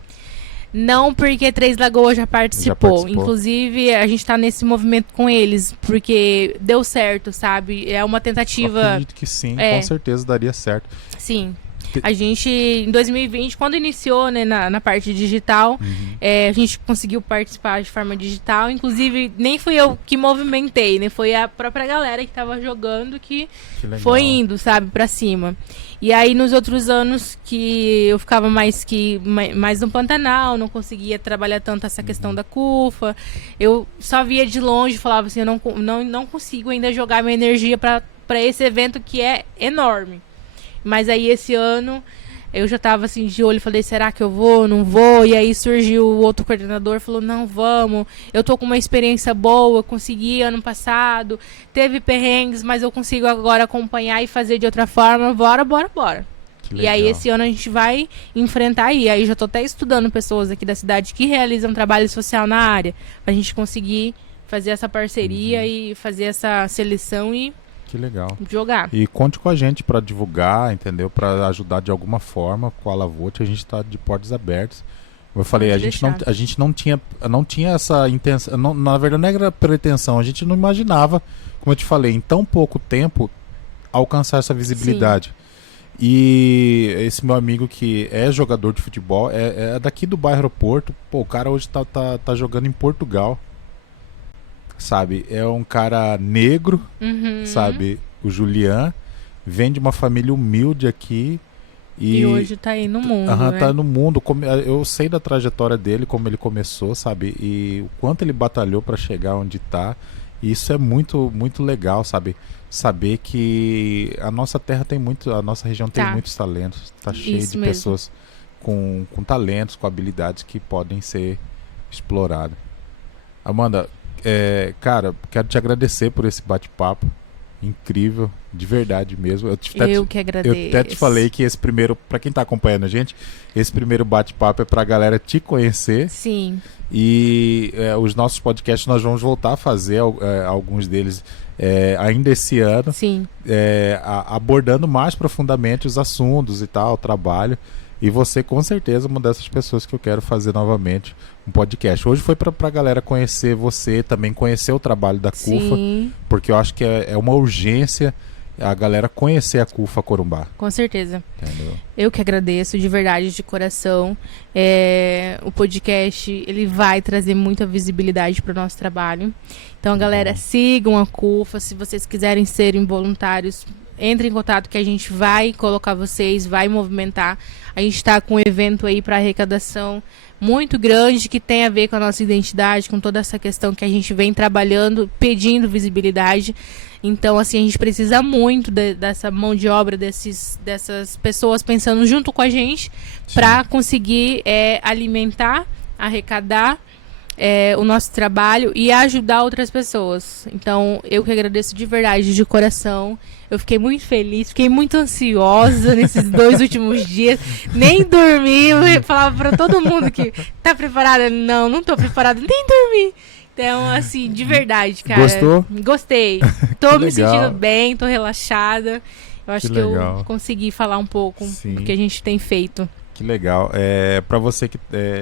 Não, porque Três Lagoas já participou. participou. Inclusive, a gente tá nesse movimento com eles, porque deu certo, sabe? É uma Eu tentativa. acredito que sim, É. com certeza daria certo. Sim. A gente, em 2020, quando iniciou, né, na parte digital, a gente conseguiu participar de forma digital. Inclusive, nem fui eu que movimentei, né? Foi a própria galera que tava jogando que legal. foi indo, sabe, pra cima. E aí, nos outros anos que eu ficava mais no Pantanal, não conseguia trabalhar tanto essa questão da CUFA, eu só via de longe e falava assim, eu não consigo ainda jogar minha energia pra esse evento que é enorme. Mas aí esse ano eu já tava assim de olho, falei, será que eu vou, não vou? E aí surgiu o outro coordenador, falou, não, vamos, eu tô com uma experiência boa, consegui ano passado, teve perrengues, mas eu consigo agora acompanhar e fazer de outra forma, bora. E aí esse ano a gente vai enfrentar aí já tô até estudando pessoas aqui da cidade que realizam trabalho social na área, pra gente conseguir fazer essa parceria e fazer essa seleção e Que legal. jogar. E conte com a gente para divulgar, entendeu? Para ajudar de alguma forma com a Lavote, a gente está de portas abertas. Como eu falei, a gente não tinha essa intenção, na verdade não era pretensão, a gente não imaginava, como eu te falei, em tão pouco tempo alcançar essa visibilidade. Sim. E esse meu amigo que é jogador de futebol, é daqui do bairro Aeroporto, o cara hoje tá jogando em Portugal. Sabe, é um cara negro, sabe, o Julian, vem de uma família humilde aqui e hoje tá aí no mundo, né? Tá no mundo. Eu sei da trajetória dele, como ele começou, sabe, e o quanto ele batalhou para chegar onde tá, e isso é muito, muito legal, sabe, saber que a nossa terra tem muito, a nossa região tem muitos talentos, tá cheio isso de mesmo. pessoas com talentos, com habilidades que podem ser exploradas. Amanda, cara, quero te agradecer por esse bate-papo incrível, de verdade mesmo. Eu que agradeço. Eu até te falei que esse primeiro, para quem tá acompanhando a gente, esse primeiro bate-papo é pra galera te conhecer. Sim. E os nossos podcasts nós vamos voltar a fazer alguns deles ainda esse ano. Sim. Abordando mais profundamente os assuntos e tal, o trabalho. E você, com certeza, uma dessas pessoas que eu quero fazer novamente um podcast. Hoje foi pra galera conhecer você, também conhecer o trabalho da CUFA, porque eu acho que é uma urgência a galera conhecer a CUFA Corumbá. Com certeza. Entendeu? Eu que agradeço, de verdade, de coração. O podcast, ele vai trazer muita visibilidade para o nosso trabalho. Então, galera, sigam a CUFA. Se vocês quiserem serem voluntários, entre em contato que a gente vai colocar vocês, vai movimentar. A gente está com um evento aí para arrecadação muito grande que tem a ver com a nossa identidade, com toda essa questão que a gente vem trabalhando, pedindo visibilidade. Então, assim, a gente precisa muito dessa mão de obra, dessas pessoas pensando junto com a gente para conseguir alimentar, arrecadar o nosso trabalho e ajudar outras pessoas. Então, eu que agradeço de verdade, de coração. Eu fiquei muito feliz, fiquei muito ansiosa nesses 2 últimos dias. Nem dormi, eu falava pra todo mundo que tá preparada. Não tô preparada, nem dormi. Então, assim, de verdade, cara. Gostou? Gostei. Tô me legal. sentindo bem, tô relaxada. Eu acho que eu consegui falar um pouco do que a gente tem feito. Que legal. Para você que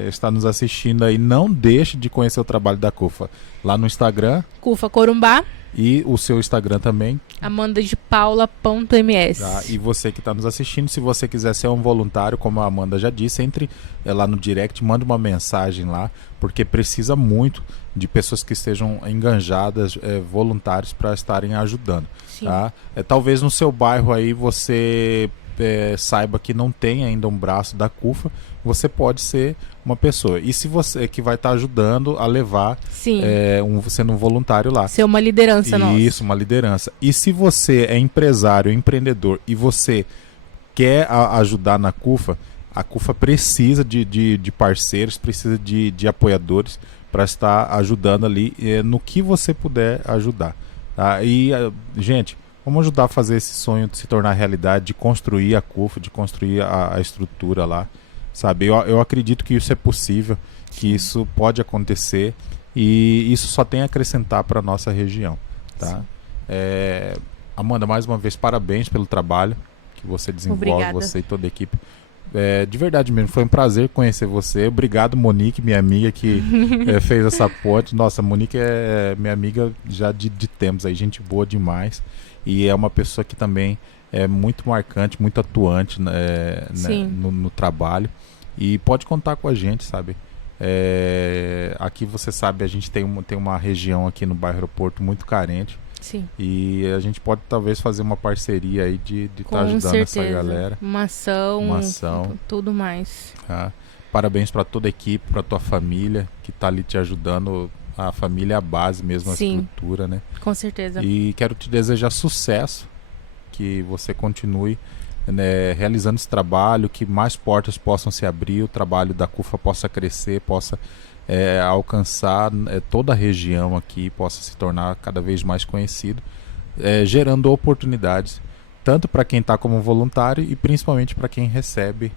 está nos assistindo aí, não deixe de conhecer o trabalho da CUFA lá no Instagram. CUFA Corumbá. E o seu Instagram também. amandadepaula.ms. Tá? E você que está nos assistindo, se você quiser ser um voluntário, como a Amanda já disse, entre lá no direct, manda uma mensagem lá, porque precisa muito de pessoas que estejam enganjadas, voluntários, para estarem ajudando. Tá? Talvez no seu bairro aí você saiba que não tem ainda um braço da CUFA, você pode ser uma pessoa. E se você que vai estar ajudando a levar, sendo um voluntário lá. Ser uma liderança nossa. Isso, uma liderança. E se você é empresário, empreendedor, e você quer ajudar na CUFA, a CUFA precisa de parceiros, precisa de apoiadores para estar ajudando ali no que você puder ajudar. Tá? E, gente, Vamos ajudar a fazer esse sonho se tornar realidade, de construir a CUFA, de construir a estrutura lá, sabe? Eu acredito que isso é possível, que isso pode acontecer e isso só tem a acrescentar para a nossa região, tá? Amanda, mais uma vez, parabéns pelo trabalho que você desenvolve, Obrigada. você e toda a equipe. De verdade mesmo, foi um prazer conhecer você. Obrigado, Monique, minha amiga, que fez essa ponte. Nossa, Monique é minha amiga já de tempos, aí, gente boa demais. E é uma pessoa que também é muito marcante, muito atuante né, no trabalho. E pode contar com a gente, sabe? Aqui você sabe, a gente tem uma região aqui no bairro Aeroporto muito carente. Sim. E a gente pode talvez fazer uma parceria aí de estar ajudando certeza. essa galera. Uma ação. Tudo mais. Tá? Parabéns para toda a equipe, para tua família que está ali te ajudando. A família é a base mesmo, Sim. a estrutura, né? Com certeza. E quero te desejar sucesso, que você continue né, realizando esse trabalho, que mais portas possam se abrir, o trabalho da CUFA possa crescer, possa alcançar toda a região aqui, possa se tornar cada vez mais conhecido, gerando oportunidades, tanto para quem está como voluntário e principalmente para quem recebe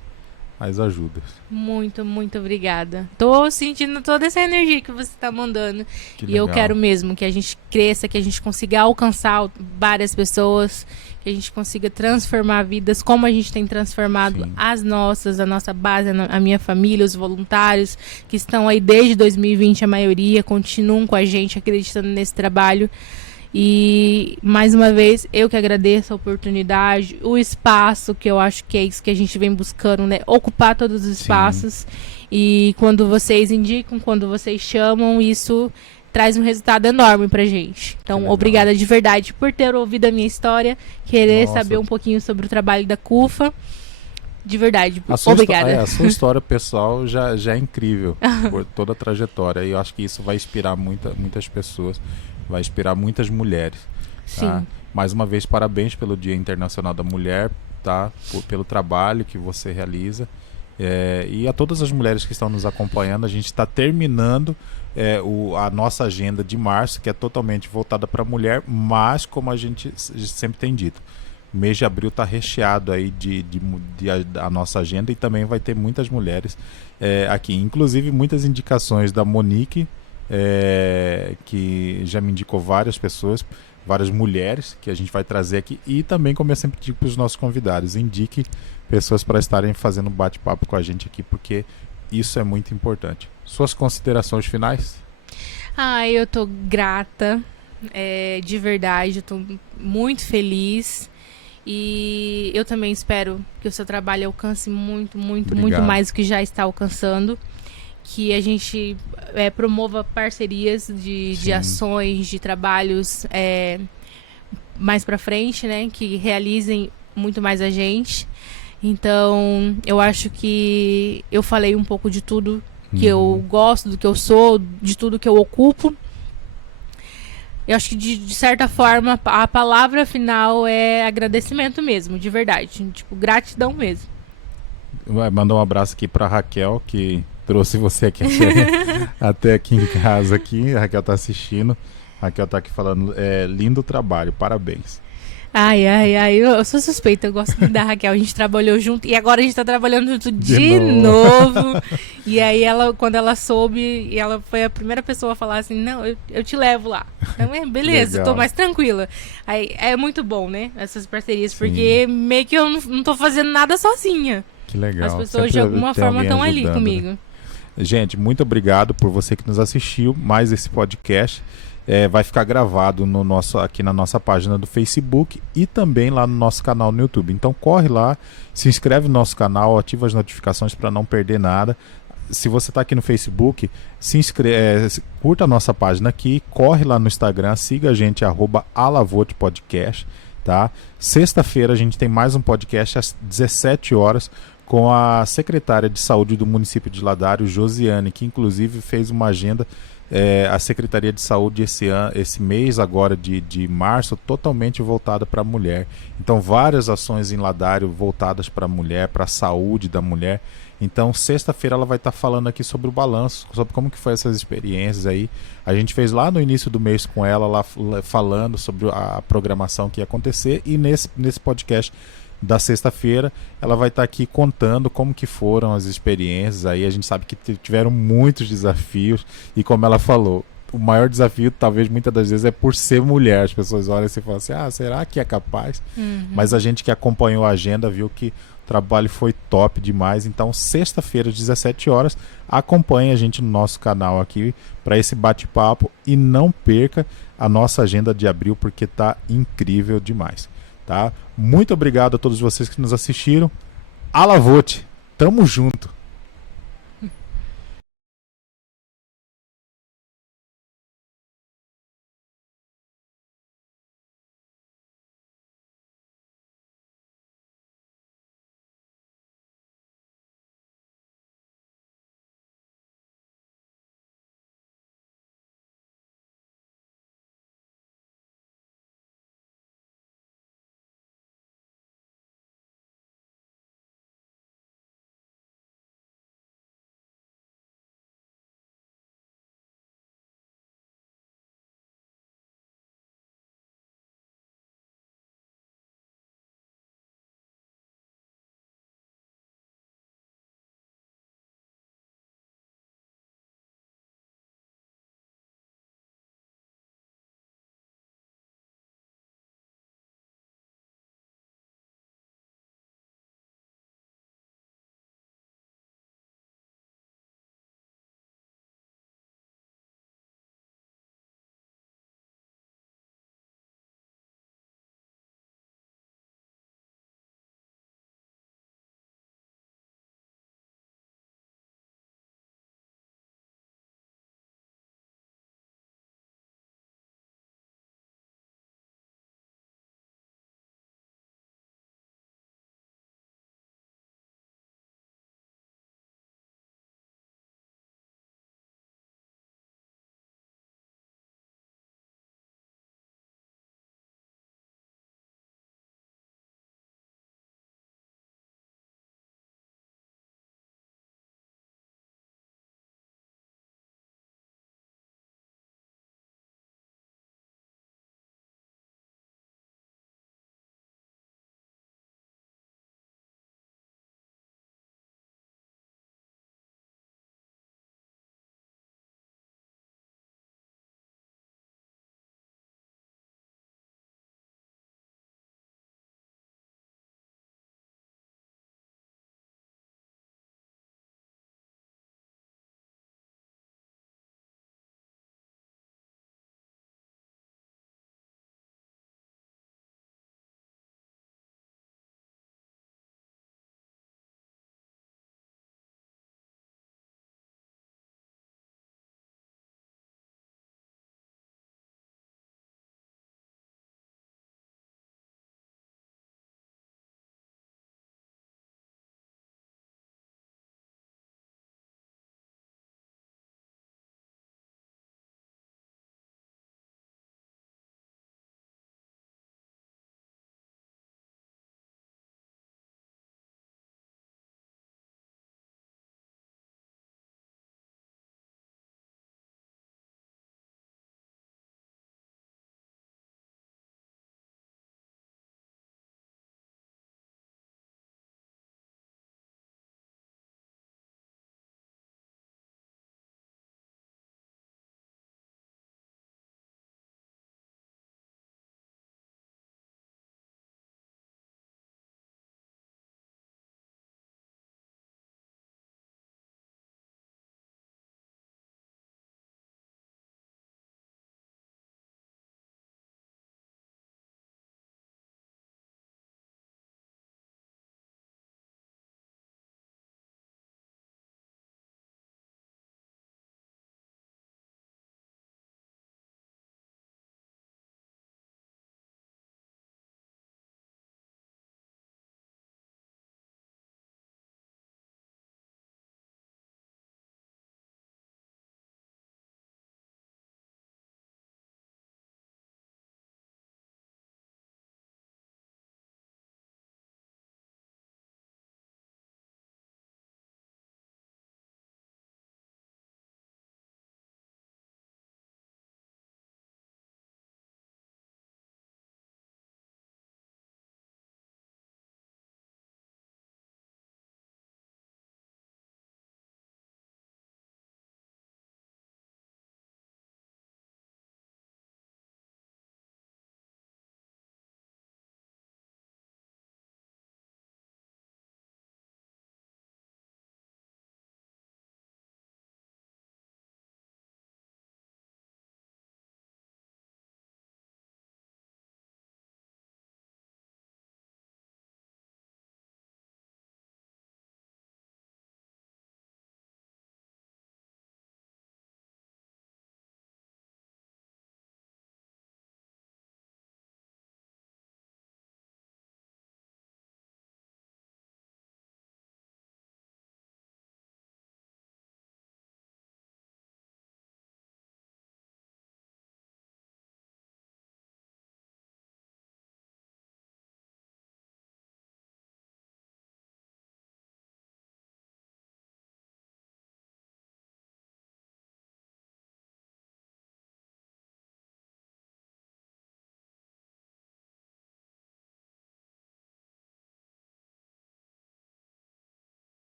as ajudas. Muito, muito obrigada. Tô sentindo toda essa energia que você está mandando. Que e legal. eu quero mesmo que a gente cresça, que a gente consiga alcançar várias pessoas, que a gente consiga transformar vidas, como a gente tem transformado Sim. a nossa base, a minha família, os voluntários que estão aí desde 2020, a maioria, continuam com a gente, acreditando nesse trabalho. E, mais uma vez, eu que agradeço a oportunidade, o espaço, que eu acho que é isso que a gente vem buscando, né? Ocupar todos os espaços. Sim. E quando vocês indicam, quando vocês chamam, isso traz um resultado enorme pra gente. Então, obrigada de verdade por ter ouvido a minha história, querer saber um pouquinho sobre o trabalho da CUFA. De verdade, obrigada. A sua história pessoal já é incrível, por toda a trajetória. E eu acho que isso vai inspirar muitas pessoas. Vai inspirar muitas mulheres. Tá? Sim. Mais uma vez, parabéns pelo Dia Internacional da Mulher, tá? Pelo trabalho que você realiza. E a todas as mulheres que estão nos acompanhando, a gente está terminando a nossa agenda de março, que é totalmente voltada para a mulher, mas como a gente sempre tem dito, o mês de abril está recheado aí a nossa agenda e também vai ter muitas mulheres aqui. Inclusive, muitas indicações da Monique, que já me indicou várias pessoas, várias mulheres que a gente vai trazer aqui, e também, como eu sempre digo para os nossos convidados, indique pessoas para estarem fazendo bate-papo com a gente aqui, porque isso é muito importante. Suas considerações finais? Eu tô grata, de verdade, eu tô muito feliz, e eu também espero que o seu trabalho alcance muito mais do que já está alcançando. Que a gente promova parcerias de ações, de trabalhos mais para frente, né? Que realizem muito mais a gente. Então, eu acho que eu falei um pouco de tudo que eu gosto, do que eu sou, de tudo que eu ocupo. Eu acho que, de certa forma, a palavra final é agradecimento mesmo, de verdade. Tipo, gratidão mesmo. Mandar um abraço aqui para Raquel, que trouxe você aqui até aqui em casa aqui. A Raquel tá assistindo. A Raquel tá aqui falando, lindo trabalho, parabéns. Eu sou suspeita, eu gosto muito da Raquel, a gente trabalhou junto e agora a gente tá trabalhando junto de novo. E aí quando ela soube, ela foi a primeira pessoa a falar assim, não, eu te levo lá. Então, beleza, eu tô mais tranquila. Aí é muito bom, né, essas parcerias, porque meio que eu não tô fazendo nada sozinha. Que legal. As pessoas de alguma forma estão ali comigo. Né? Gente, muito obrigado por você que nos assistiu. Mais esse podcast vai ficar gravado aqui na nossa página do Facebook e também lá no nosso canal no YouTube. Então corre lá, se inscreve no nosso canal, ativa as notificações para não perder nada. Se você está aqui no Facebook, se inscreve, curta a nossa página aqui, corre lá no Instagram, siga a gente, @alavotepodcast, tá? Sexta-feira a gente tem mais um podcast às 17 horas com a secretária de saúde do município de Ladário, Josiane, que inclusive fez uma agenda, a Secretaria de Saúde esse mês agora de março, totalmente voltada para a mulher. Então várias ações em Ladário voltadas para a mulher, para a saúde da mulher. Então, sexta-feira ela vai estar falando aqui sobre o balanço, sobre como que foi essas experiências aí. A gente fez lá no início do mês com ela, lá falando sobre a programação que ia acontecer, e nesse podcast da sexta-feira ela vai estar aqui contando como que foram as experiências aí. A gente sabe que tiveram muitos desafios, e como ela falou, o maior desafio, talvez, muitas das vezes, é por ser mulher. As pessoas olham assim e falam assim, será que é capaz? Mas a gente que acompanhou a agenda viu que o trabalho foi top demais. Então, sexta-feira, às 17 horas, acompanhe a gente no nosso canal aqui para esse bate-papo, e não perca a nossa agenda de abril, porque tá incrível demais, tá? Muito obrigado a todos vocês que nos assistiram. Alavote, tamo junto!